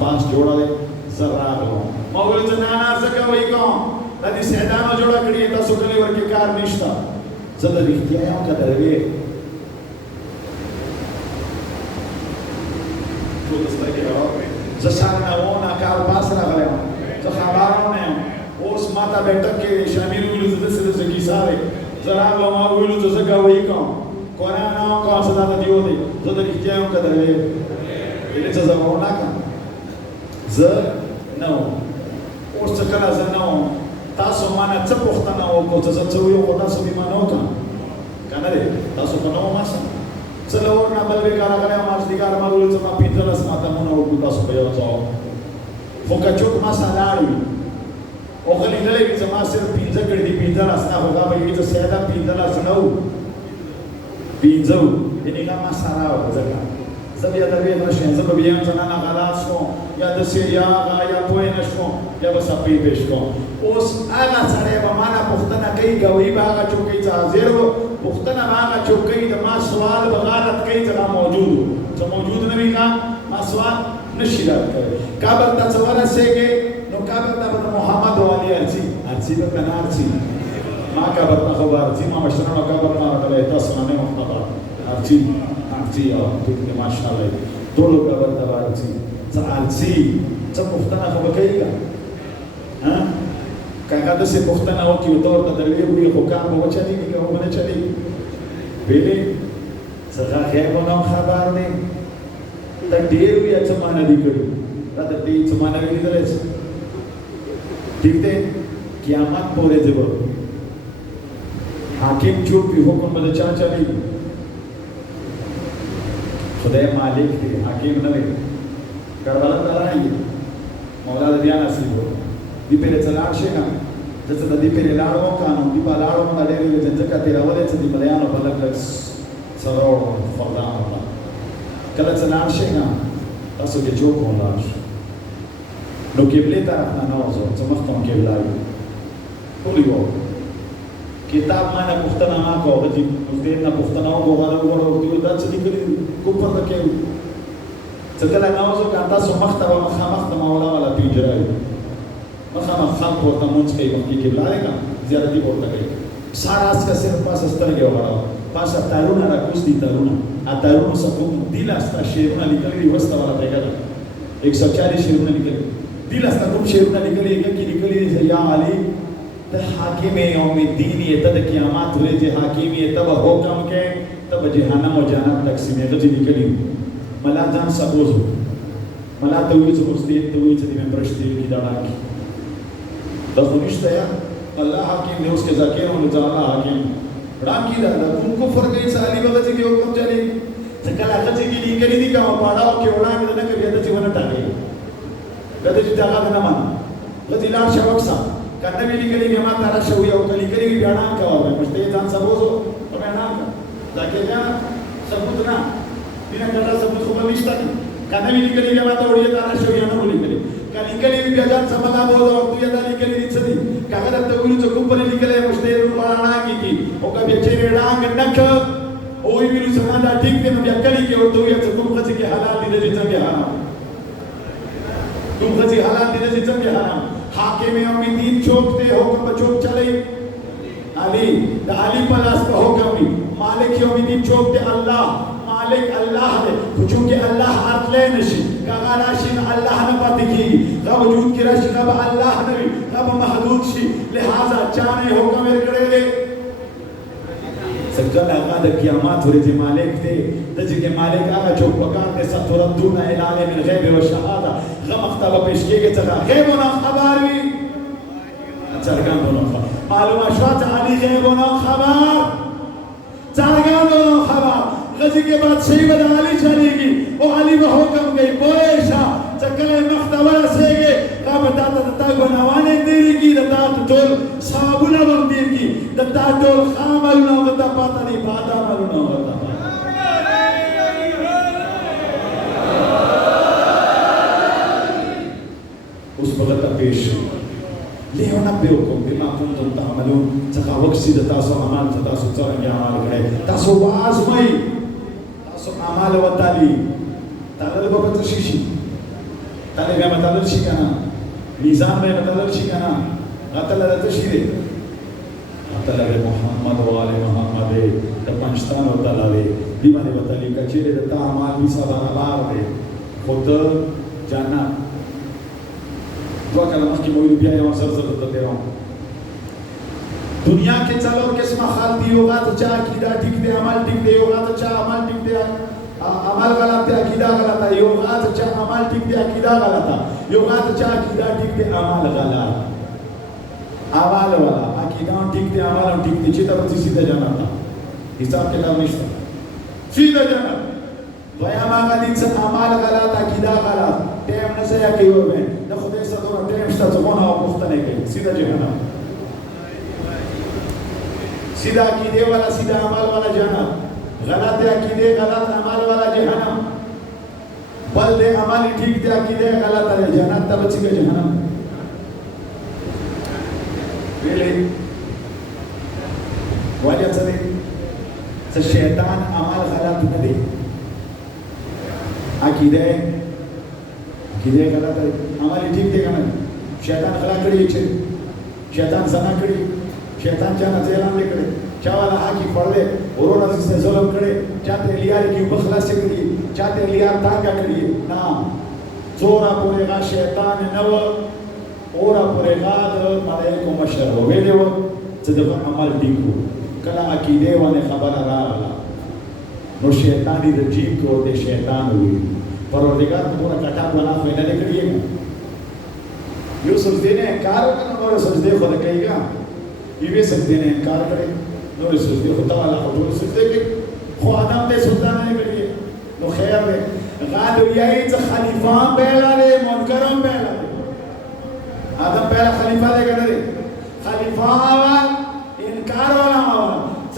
پاس جوڑا دے زراغ ومار موگل زنانا زکا وی کون دا دی سیدان و جوڑا کریے تاسو کلی ورکی کار نشتا زدر اختیائیوں کا دروے زسارنا وونا کار پاس را غلے ہوں زخاباروں نے ہوں اس ماتا بیٹک کے شامل ہوئی لزدہ سے دسکی سارے زراغ ومار ہوئی لزدہ زکا وی کون قرآن او صداقه دیو دی زه د اختیار قدر وی دې څه زمونه کا زه نو اوس څه کړه زه نو تاسو مانه څه پوښتنه وکړو څه څه یو خو تاسو دې مانو کنه دې تاسو په نو ما سره څه له ورنه بل وی کار غره ما چې کار ما ول څه ما پیټل اس ماته مونږ وکړو تاسو په یو ځاو خو کچوک ما سلاړی او غلی غلی زما صرف پینځه کړي دي پینځه اسنه هغه به یې څه ساده پینځه اسنه پینځه دې نه ما سره وځه زه بیا د وی نشم زه بیا څنګه نه غلط شو یا د سیریا یا پوه نشو یا به سپی پېښ کو اوس هغه سره به معنا پښتنه کوي غوي به هغه چوکۍ ته حاضر وو پښتنه هغه چوکۍ د ما سوال بغارت کوي چې موجود چې موجود نه وي کا ما سوال نشي راکړي کابل ته څوره سيږي نو کابل ته محمد علي ارسي په کنه ارسي ما کابل ته خبر ارسي ما مشرانو کابل ته راغلی تاسو نه مخاطب ارسي او ټول ماشاءالله ټول کابل ته ارسي ارسي څه پښتنه خبر کوي ها کاکا د څه پښتنه او کې تور ته درې وي خو کار مو چلی کې او نه چلی ویلې څنګه هغه نو خبر نه دا ډیر وی چې مان دي کړو دا د دې چې مان وی درځ ٹھیک ده قیامت پورې ځو حاکم جو په حکم باندې چا چلی خدای مالک دی حاکم نه وي کارواله راځي مولا دې انا سيبو دې په لار شي نه چې د دې په لار وکانو دې په لار باندې ډېر چې ځکه تیر اولې چې دې مليانو په لګ سره فردان کله چې لار شي نه تاسو کې جو کوم لار شي نو قبله طرف نه نوځو چې مختم قبله وي ټول یو کتاب باندې پښتنه ما کوو چې دې نه پښتنه وګورو دې دا چې دې کوم په کې چې کله نوځو کاته سو مختبه مخامخ مولا ولا پیجرای مخامخ خام ورته مونږ کې وخت کې قبله لګا زیارتي ورته کوي سارا اس کا صرف پاس استرګه وره پاس تارونه را کوستي تارونه اتارونه سکوم دیلاستا شیرونه لیکلي وسته ولا پیګه 140 شیرونه لیکلي دیلاستا کوم شیرونه لیکلي کې لیکلي یا علي ته حاکم یوم الدین ته د قیامت ورځ حاکم ته به حکم کې ته جهنم او جنت تقسیم یې لیکلي ملا ځان سبوزو ملا ته وی چې مستید ته وی چې دې پرشتي کې دا راکی دا خو نشته یا الله حاکم دی اوس کې ذکر او الله حاکم راکی دا کوم کفر کوي سالي به چې حکم چلے څنګه هغه چې لیکلي دي کوم پاړاو کې وړاندې نه کوي دا چې ونه ټاکي کله چې دا نه مان غتی لار شوکسا کنه وی لیکلي ما تارا شو یو کلی کلی بیان کاوه مشته ځان سبوزو په بیان ذکر یا ثبوت نه بنا کله ثبوت خو نشته کنه وی لیکلي ما ته وړي تارا شو یا نه لیکلي کلی کلی بیا ځان سملا بوزو او یا دا لیکلي څه دي کاغه ته ویل چې کوم په لیکلي مشته روانه کیږي او کبه چې رنګ نک او ویل څنګه دا ټیک دی نو بیا کلی کې ورته وي چې کوم څه کې حلال دي چې څنګه حرام کوم څه حلال دي چې څنګه حرام حاکم یوم الدین چوکتے حکم چوک چلے علی دا علی پلاس کا حکم بھی مالک یوم الدین چوکتے اللہ مالک اللہ ہے چونکہ اللہ حق لے نشی کہا راشی اللہ نہ پاتی کی غب وجود کی راشی غب اللہ نبی غب محدود شی لہذا چانے حکم ارکڑے لے سکل آقا دا قیامات ورد مالک دے دا جگہ مالک آقا چوک پکار دے ستردون اعلان من غیب و شہادہ غم اختبا پیشکے گے چکا غیب و نا خبر بھی چرگان دونوں خبر معلوم اشوات علی غیب و نا خبر چرگان دونوں خبر غزی کے بعد شیبت علی چلی گی او علی با حکم گئی بویشا چکل مختبا سے گے غم داتا گناوانے دیری کی داتا تول صحابونا بم دیر کی داتا تول خاملونا وغتا پاتا نہیں بادا ملونا وغتا اس بغتا پیش لیو نبیوکم بما کنتم تعملون چکا وقسی دا تاسو عمال تاسو چرنگی عمال کرے تاسو وازمائی تاسو عمال وطالی تالل بابا تشیشی تالی بیا مطالل شی کنا میزان بیا مطالل شی کنا غطل رتشیده غطل بیا محمد و آل محمد دا پنچتان وطالاوی دیمانی وطالی کچیره دا تا عمال بیسا برابار دے خود جانت دعا کلمات کی مویدو بیا یوان سر ته تیرون दुनिया के चलो किस्म खालती होगा तो चाह अकीदा ठीक दे अमल ठीक दे होगा तो चाह अमल ठीक दे अमल गलत है अकीदा गलत है योगा तो चाह अमल ठीक दे अकीदा गलत है योगा तो चाह अकीदा ठीक दे अमल गलत अमल वाला अकीदा ठीक दे अमल ठीक दे चिता बच्ची सीधा जाना था हिसाब किताब नहीं था सीधा जाना वया मांगा दिन से अमल गलत अकीदा गलत टाइम न से या कि वो में न खुद ऐसा तो टाइम स्टा तो कौन हो मुफ्त नहीं के सीधा जाना सीधा अकीदे वाला सीधा अमल वाला जहन्नम गलत अकीदे गलत अमल वाला जहन्नम बल दे अमल ठीक दे अकीदे गलत है जहन्नम तब बची के जहन्नम पहले वजह से शैतान अमल गलत न दे अकीदे गलत है अमल ठीक देगा ना शैतान खला करी शैतान सना करी शैतान चाहना जेलान ले करे चावाला हाकी पढ़ ले औरों से जुल्म करे चाहते लियार की बखला से करिए चाहते लियार तांगा करिए ना जोरा पुरेगा शैतान नव औरा पुरेगा तो मारे को मशर हो गए वो जब अमल ठीक हो कला अकीदे वाले खबर आ रहा नो शैतानी द जीप को दे शैतान हुई पर वो देखा तो पूरा कटा बना हुआ ना करिएगा यूसुफ देने कार करना और सजदे खुद कहेगा ये सजदे ने इनकार करे नो सजदे खुदा वाला खुद सजदे के खो आदम दे सुल्तान ने करिए नो खैर में गादो यही तो खलीफा पहला रे मुनकरम पहला आदम पहला खलीफा दे करे खलीफा आवा इनकार वाला आवा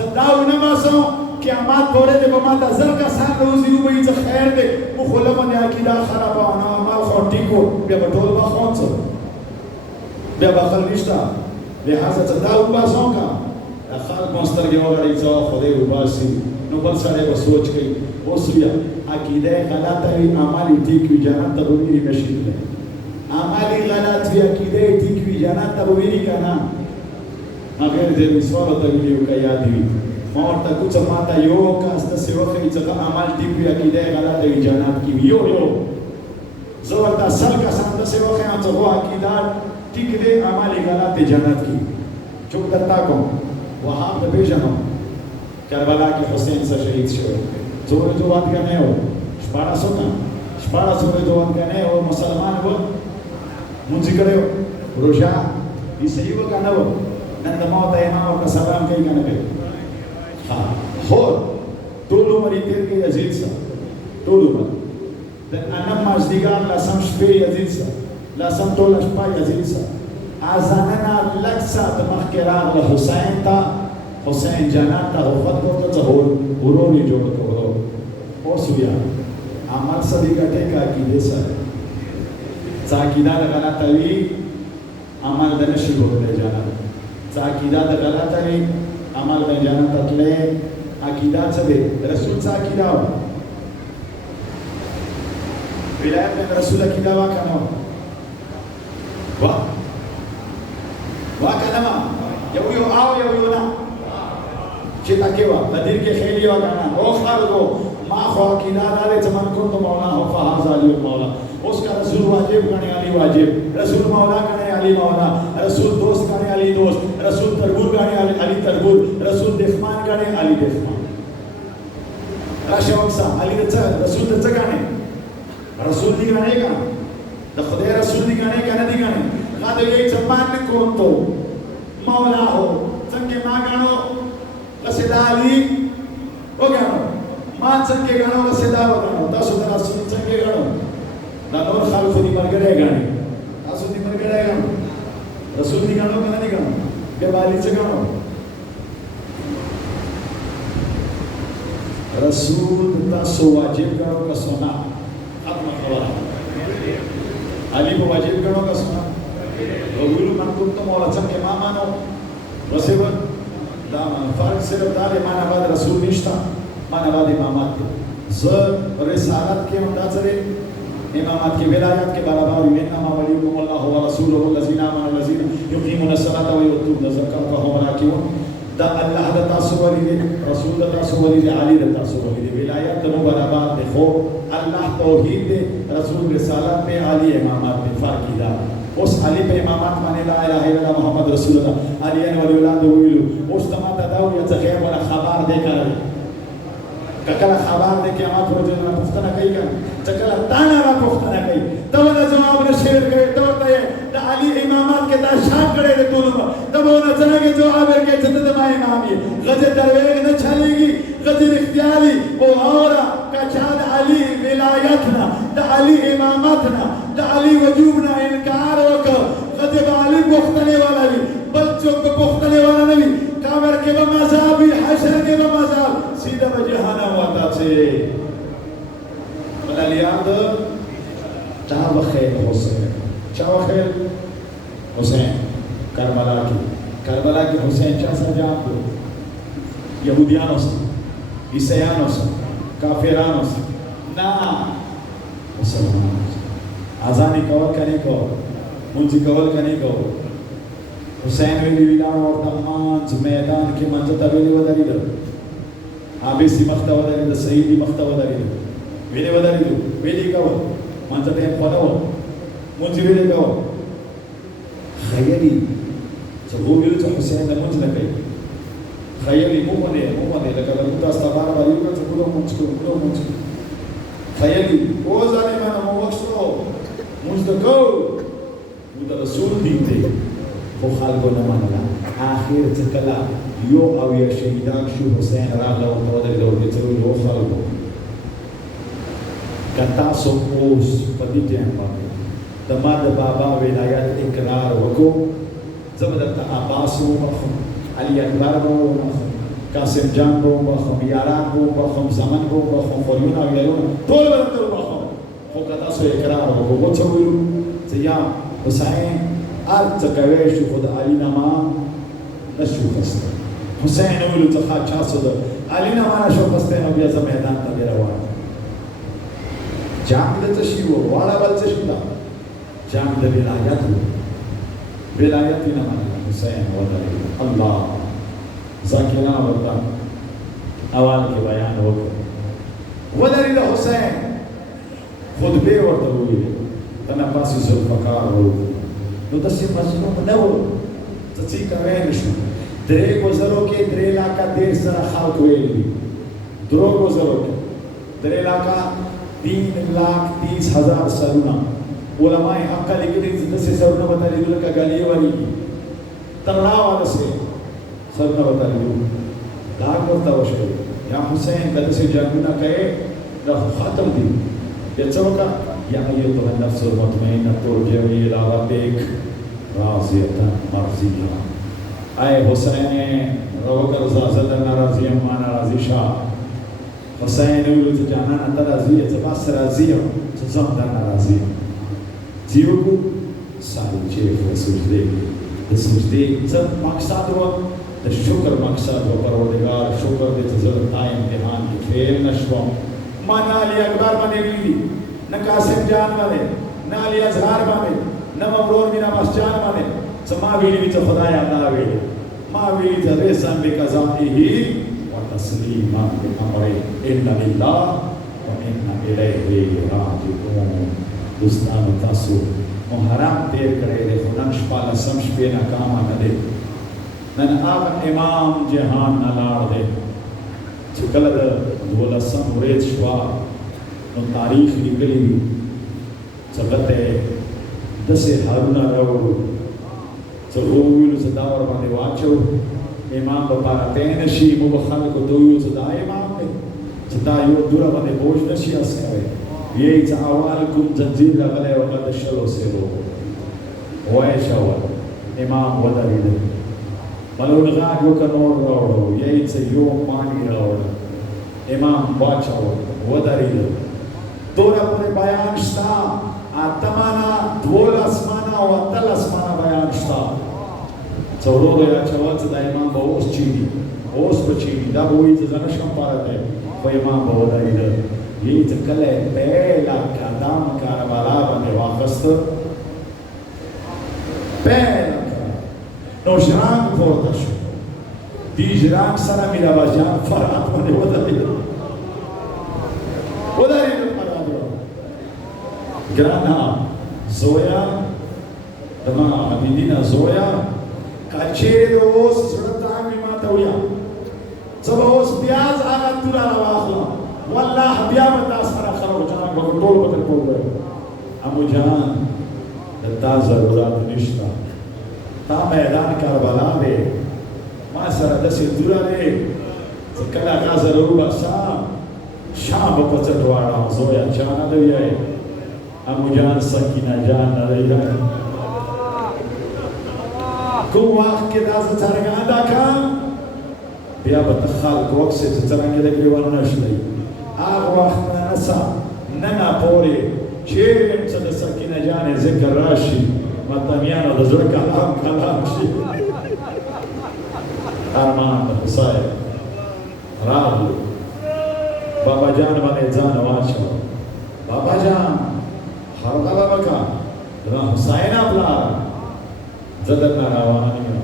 सदाउ नमासो क़यामत तोड़े दे बमाता जर का सान रोजी हुई तो खैर दे वो खुलम ने अकीदा खराब ना माल खोटी को बे बटोल बा खोन सो बे बखल निश्ता लिहाजा सदाउ बासों का अखाल मस्तर के वाली जो खुदे उबासी नो बल सारे वो सोच के वो सुया अकीदे गलत है अमाली ठीक की जन्नत तबवीरी मशीन है अमाली गलत है अकीदे ठीक की जन्नत तबवीरी का ना मगर दे मिसवाल तबवीरी का याद हुई मौत तक कुछ माता यो का अस्त से वो कि जगह अमाल ठीक की अकीदे गलत है जन्नत की यो जोर दा सल का संत से वो कि तो वो अकीदा ठीक दे अमाली गलत है जन्नत की चुप करता को वहाँ पे बेजनो करबला के हुसैन से शहीद शो जोर जो बात करने हो स्पाड़ा सो जो बात करने हो मुसलमान वो मुझे करे हो रोजा इसे ही वो करना हो नंद मौत है इमाम का सलाम कहीं करने पे हाँ हो टोलू मरी तेर के अजीज सा टोलू मर dan anam masdigan lasam shpe aziz sa lasam tol shpa aziz sa azanana laksa tamakhirag la Hussein ta Hussein janat ta wafat ko to zahor uroni jod ko ho aur suya amal sadiqa ka akide sa akida da galat ali amal da nashi ho le jana akida da galat ali amal da jana tatle akida se de rasul sa akida विलायत में रसूल की दवा का नाम वाह का नाम यो आओ यो ना चिता केवा नदीर के खेली वा गाना ओ खालगो मा खो की दादा जमान को तो मौला हो फहाज अली मौला उसका रसूल वाजिब करने अली वाजिब रसूल मौला करने अली मौला रसूल दोस्त करने अली दोस्त रसूल तरबूर करने अली तरबूर रसूल देखमान करने अली देखमान राशवक्सा अली रसूल दचगाने रसूल दिगाने का तो खुदा रसूल दिगाने का न दिगाने ना तो ये जमान कौन तो मौला हो संगे मां गानो कसेदाली ओ गानो मां संगे गानो कसेदा हो गानो दस उधर रसूल संगे गानो ना नूर खाल खुदी मर गए गाने रसूल दी मर गए गानो रसूल दिगानो का न दिगानो के वाली से गानो रसूल दस वाजिब गानो का सोना अली को वाजिब करो का सुना वगुलु मन कुम तो मौला चम के मानो वसेव दाम फर्क सिर्फ दाल माना बाद रसूल निष्ठा माना बाद इमामत ज रिसालत के मुतासरे इमामत की विलायत के बराबर इन्नमा वलियुकुम अल्लाह व रसूलुहु लजीना आमनु लजीना युकीमुन अस्सलाता व युतून ज़कात व हुम राकिऊन दा अल्लाह दा तासुवली दे रसूल दा तासुवली दे अली दा तासुवली दे विलायत नो बराबर देखो अल्लाह तौहीद दे रसूल रिसालत पे अली इमामत पे फाकीदा उस अली पे इमामत माने ला इलाहा इल्लल्लाह मोहम्मद रसूलुल्लाह अली अन वली औलाद विलु उस तमाता दाव या ज़ख़ीर वाला खबर देकर ककला खबर दे के आमात हो जाना पुख्तना कई का चकला ताना रा पुख्तना कई तब ना जवाब ने शेर गए तो तय अली इमामत के दा शान करे दे दोनों तब ना चला के जवाब के जन्नत में इमाम ये गजे दरवेग न चलेगी गजे इख्तियारी वो और का चाद अली विलायतना द अली इमामतना द अली वजूबना इनकार वकर गजे अली पुख्तने वाला भी बच्चों को पुख्तने वाला नहीं काबर के बमज़ाब भी हशर के बमज़ाब सीधा बजहाना वाता से मला याद चार वखेल हुसैन करबला की हुसैन चा सजाब को यहूदियानों से ईसाइयों से काफिरानों से ना मुसलमानों से आज़ानी कवल करने को मुझे कवल करने को हुसैन वेली विला और तमाम मैदान के मंजता वेली वदारी दो आबिसी मख्ता वदारी दो सईदी मख्ता वदारी दो वेली वदारी दो वेली कवल मंजता है पढ़ो मुझे वेली कवल खयाली जब वो वेली तो हुसैन ने मुझे लगे खयाली मुँह ने लगा लगा अस्ताबार वाली का तो कुलो मुझको खयाली वो जाने में ना मुवक्सो मुझको मुझे रसूल दीते वो खाल को न मानला आखिर चकला यो अविया शहीदान शु हुसैन राला और तोड़े दौड़ चलो यो खाल को कता सोकोस पदिते हैं बाबे तमाद बाबा विलायत इकरार वको ज़बरदस्त अब्बास वो मखम अली अकबर वो मखम कासिम जान वो मखम यारान वो मखम ज़मन वो मखम फरियोना विलायोना तोड़ बरते वो मखम वो कता सो इकरार वको वो चलो ज़िया हुसैन अर्थ कवेश खुद अली नमा नशु खस्ते हुसैन उलू तखा चासद अली नमा नशु खस्ते नबिया ज़ मैदान तबेरा वाला जाम दे तशीवो वाला बल तशीला जाम दे विलायत ही नमा हुसैन वदली अल्लाह ज़ाकिरा वदा अवाल के बयान हो वदली द हुसैन खुद बे वरद हुई तना पासी ज़ुल्फ़कार हो नो तस्से मजनू नव तसी कवेनशु दरे गुजरो के दरे लाका देर सरा खाल्क वेली दरो गुजरो के दरे लाका 3,30,000 सरुना उलमाए अक्ल लिखने तस्से सरुना बता ली का गली वाली तगड़ा वाला से सरुना बता ली लाख मरता वशे या हुसैन कद से जन्नत कहे द खातम दी ये चौका या अय्युहा नफ्सुल मुतमइन्ना तुरजिई इला रब्बिक राज़ियतन मर्ज़िया आए हुसैन रोकर ज़ाज़तन राज़िया माना राज़िशा हुसैन उलू तो जाना न राज़िया जबास राज़िया तो ज़मदन राज़िया जीव को सारी चेफ सुजदे जब मकसद वो द शुक्र मकसद वो परवरदिगार शुक्र दे तज़ल्ता इम्तिहान की फेल नशवा माना अली अकबर बने ली न कासिम जान माने न अली अज़हर माने न मबरूर बिन मस्जान माने समा वेली विच खुदा याद आवे मा वेली जरेसन बे कज़ाइही व तस्लीमा बि अमरि इन्ना लिल्लाह व इन्ना इलैहि राजिऊन दुस्तान तासु मुहर्रम देर करे दे खुदान शपाला समश पे ना काम करे नन आग इमाम जहान न लाड़ दे चकलद वलसम रेत शवा नो तारीख निकली जगते दसे हारुना रहो चरोविल सदावर माने वाचो इमाम बपारा तेनशी मुबखल को दोयो सदा इमाम ने सदा यो दुरा माने बोझ नशी असकरे ये चावाल कुम जंजीर लगले वक़द शलो से लो ओए शवल इमाम वदरी दे मलून गाग को नोर रोड़ो ये से यो मानी रोड़ इमाम वाचो वदरी दे तोरा पूरे बयान शता आत्माना द्वोल अस्माना व तल अस्माना बयान शता चौरो या चवत दा इमाम बहुस चीनी ओस बचीनी दा वही जनश कम पारत है वो इमाम बहुदारी दे ये तकले पहला कदम करबला बने वाकस्त पहला नौशरान फोर्तश दीजरान सरा मिला बजान फरात बने वदारी Grana, Zoya, دما حبیبینا زویا کچیر اوس سرتا می ما تویا زب اوس پیاز آغا تولا واخلا والله بیا متا سره خرو جان کو ټول بدل کوو ابو جان دتا ضرورت نشتا تا میدان کربلا دے ما سره د سندورا دے کله غزل وبسا شام په چټواړه زویا چانه دی ابو جان سکینه جان دی کوم وخت کې دا څرګنده کړم بیا به خلک وکسي چې څنګه دې ورنه شي هغه وخت نه نسا نه نه پوري چې څه د سکینه جان ذکر راشي مطمیانو د زړه کلام شي ارمان حسین راغلو بابا جان باندې ځان واچو بابا جان هرغه وکا دا حسین ابلا زدنا روان یم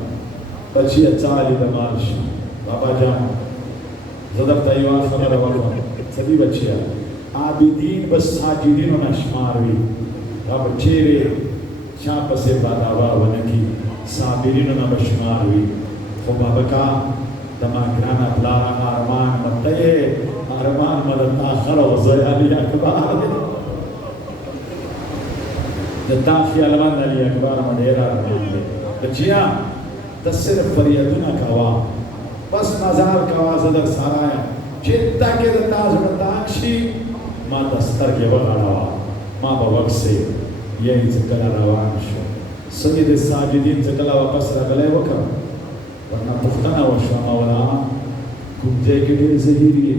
بچی چالي د مارش بابا جان زدر تایوان خبر وکړه سبي بچیا عابدین بس ساجدین و نشماروی رب چیرے شاپ سے باداوا ونکی صابرین و نشماروی خب بابکا دما گرانا بلارا ارمان مطیع ارمان مدد آخر و زیالی اکبار دتا خیالمان علی اکبار مدیر ارمان دے بچیا تصرف فریدنا کوا بس نظار کوا زدر سارایا چیتا کے دتا زمتاکشی ما دستر کې وغړاوه ما به وکسې یې چې کله روان شو سید ساجدین چې کله واپس راغلی وکړه ورنه پوښتنه وشوه مولا کوم ځای کې ډېر زهیر یې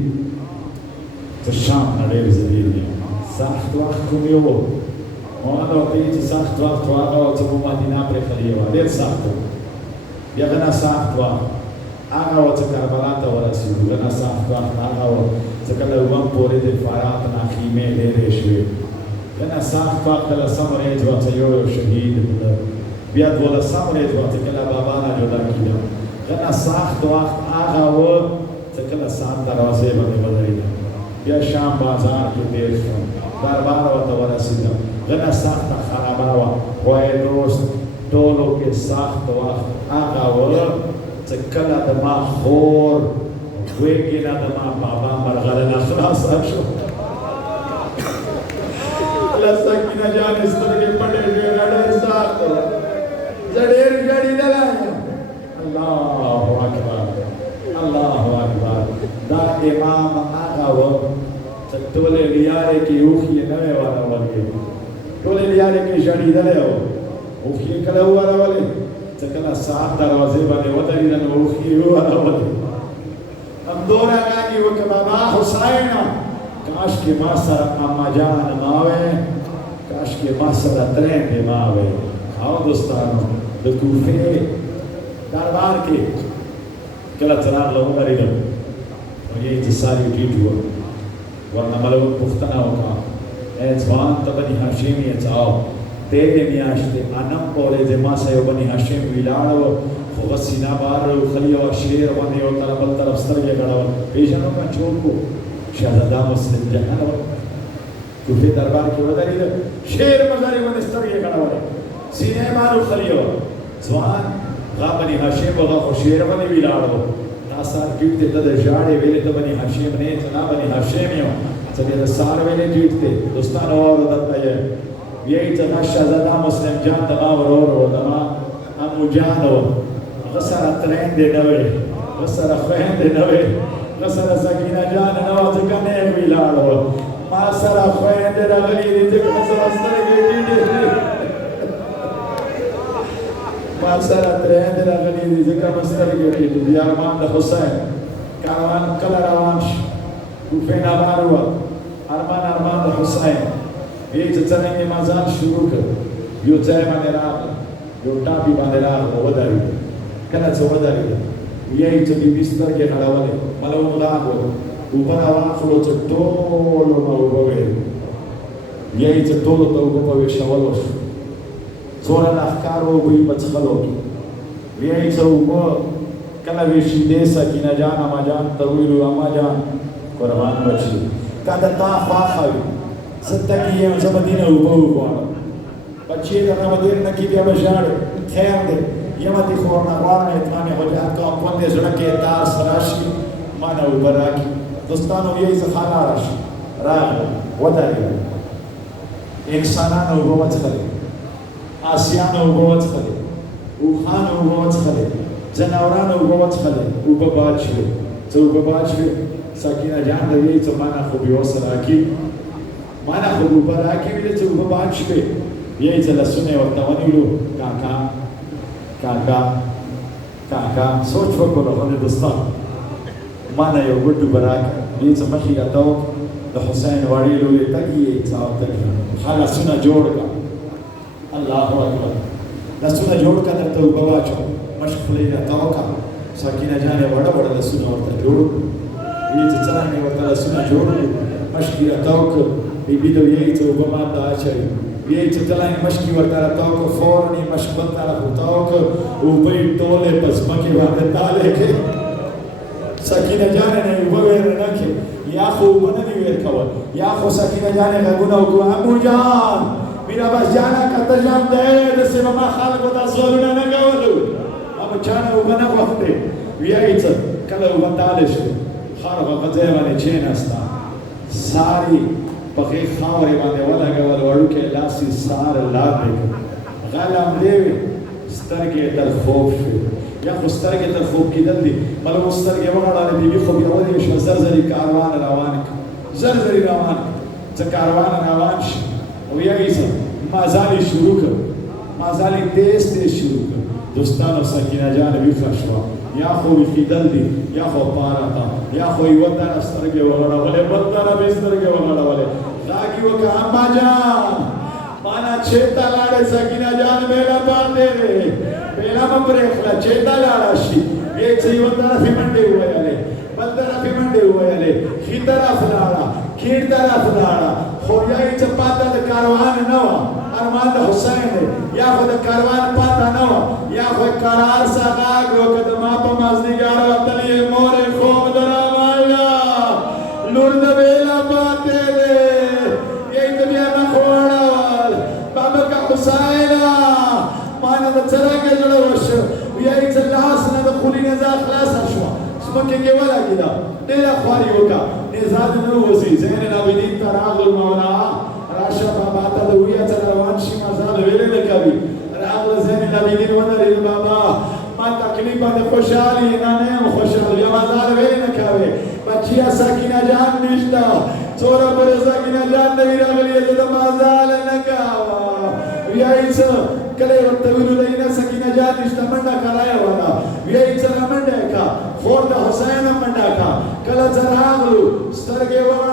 تر شام نه ډېر زهیر یې سخت وخت کوم یې و مولا ورته ویل چې سخت وخت و هغه چې په مدینه پرېښلی وه ډېر سخت و بیا غنه سخت وخت هغه و چې کربلا ته ورسېدو غنه سخت وخت هغه و ځکه وم پورې د فرات نه خیمې ډېرې شوې کنه سخت وخت له سمر یې جوړ یو شهید بیا دولسم ورځ وخت کله بابا نه جوړ کیده کنه سخت وخت هغه و چې کله سات دروازې باندې ودرېده بیا شام بازار کې تېر شوم دربار ورته ورسېدم کنه سخت خرابه وه وای دوست ټولو کې سخت وخت هغه و چې کله د ما خور ویگی نا دما بابا مرغل نخلاص شو لسکینه جان استرګې پټې ډېر سخت زړېر جړې دلایا الله اکبر الله اکبر دا امام هغه و چې ټولې لیارې کې اوښې نه وې ورولې ټولې لیارې کې ژړېدلی و اوښې کله ورولې چې کله سات دروازې باندې ودرېده نو اوښې ورولې हम दोरा गागी वो के बाबा हुसैन काश के मासर अम्मा जान मावे काश के मासर ट्रेन पे मावे आओ दोस्तानो द कूफे दरबार के कला चराग लो मरीलो और ये इत्सारी टीट हुआ वरना मलो पुख्तना होगा ए जवान तबनी हाशिम ये चाओ तेरे मियाश्ते अनम पोरे जमा से बनी हाशिम विलाड़ो वसीना बार खलिया शेर बने और तरफ तरफ स्तर के गड़ा पेशनों का चोर को शहजादा मुस्लिम जहां कुफे दरबार के वदरी शेर मजारी बने स्तर के गड़ा सीने मारो खलिया जवान गाबनी हाशिम वगा शेर बने बिलाड़ो नासार कीटते तद जाड़े वेले तो बनी हाशिम ने जना बनी हाशिमियो चले सार वेले कीटते दोस्तान और दत्ता है यही तना शहजादा मुस्लिम जान दमा और दमा अमु जानो غسر ترين دي نوي غسر خوين دي نوي غسر سكينة جان نوى تكني بلالو ما سر خوين دي رغلي دي تك غسر استرقي دي ما سر ترين دي رغلي دي تك مسترقي دي دي ارمان ده حسين كاروان كلا روانش كوفين آباروا ارمان ده حسين ये चचने मजान शुरू कर यो चाय बनेरा यो टापी बनेरा वदारी कना चौधरी ये इतनी बिस्तर के खड़ावले मतलब मुलाको ऊपर आवाज लो चट्टोलो माउबवे ये चट्टोलो तो ऊपर शवलोश सोरा नखकारो बुई बचखलो ये चौबो कला वेशी देसा की न जान अमा जान तवीलु अमा जान कुर्बान बची kada ta fakhari सत्ता की ये मदीना ऊपर بچی دا رمضان نکی بیا بشاڑے خیر دے یمتی خورنا غوارنا اتمامی حجات کا اپنے زڑکے تار سراشی مانا اوبراکی دوستانو یہی زخانا راشی راگ وداری انسانان اوبوت خلے آسیان اوبوت خلے اوخان اوبوت خلے جناوران اوبوت خلے اوبباد شوے تو اوبباد شوے ساکینہ جان دا یہی تو مانا خوبی و سراکی مانا خوب اوبراکی ویلے تو اوبباد شوے یہی تو لسنے ورطوانی لو کاکا کاکا کاکا سوچ وکو لخونے دوستان مانا یو گردو براک یہی تو مخی اتوک دا حسین واری لو یہ تکی یہ اتساو تکی حالا سنہ جوڑ کا اللہ اکبر لسنہ جوڑ کا در تو بواچو مشق لینا توقع ساکینہ جانے وڑا وڑا لسنہ ورطا جوڑ یہ چچرانی ورطا لسنہ جوڑ مشقی توقع بی بی دو یہی تو بمات دا آچائی یہی چچرانی مشقی ورطا توقع فورنی مشق بنتا رکھو توقع اوپی ٹولے پس مکی وانے تالے کے ساکینہ جانے نہیں وغیر نکے یا خو مننی ویر کول یا خو ساکینہ جانے لگونا کو امو جان میرا بس جانا کتا جان دے دسے مما خالقو تا سولونا نگولو اما جانا اوگنا وقتے ویائی چا کلا اوگندالش خارقا قضیوانی چین استا ساری پخی خاوری باندے ولا گول وڑو کے لاسی سار لابے غالم دیوی سترگی در خوف شو یا خو سترگی در خوب کی دل دی ملو سترگی وغڑا بی بی خوب یعودی شو زرزری کاروان روان زرزری روان زا کاروان روان شو و یا ایسا مازالی شروع کر مازالی تیز شروع کر دوستانو سکینہ جان بھی خشوا یا خوبی کی دل دی یا خوب پارا تا یا خوبی ودن سترگی وغڑا والے بدن اب سترگی وغڑا والے راکی وکا اما جان مانا چھتا لارے سکینہ جان میلا باندے میلا مبریخلا چھتا لارا شی ایک سی ودن فی منڈے ہوئے علی بدن فی منڈے ہوئے علی خی طرف لارا کھیر طرف لارا خویائی چپاتا دا کاروان نوا ارمان دا حسین دے یا خود کاروان پاتا نوا یا خود قرار سا غاگ رو کد ماپا مازدگارا تلی مور خوب درام آیا لرد بیلا پاتے دے یہی تو بیا نخوڑا وال بابا کا حسینہ مانا دا چرنگے جڑا وشو یہی چلاسنا دا خولی نزا خلاصا شوا سمکے گے والا گیدا دیلا خواری ہوگا نزاد نوزی زین العابدین تراغ المولا راشا بابا تا دویا چلوان شی مزال ویلے نکبی راغ زین العابدین ونر البابا ما تکلیفا دے خوشحالی نانیم خوشحالی یا مزال ویلے نکبی بچیا ساکینہ جان نشتا چورا پر ساکینہ جان نوی راغلی ہے تو مزال نکاوا ویائیس کلے وقتویلو لینا ساکینہ جان نشتا منڈا کرایا والا ویائیس رمنڈے کا خورد حسین منڈا کا کلا چراغلو سترگے وغا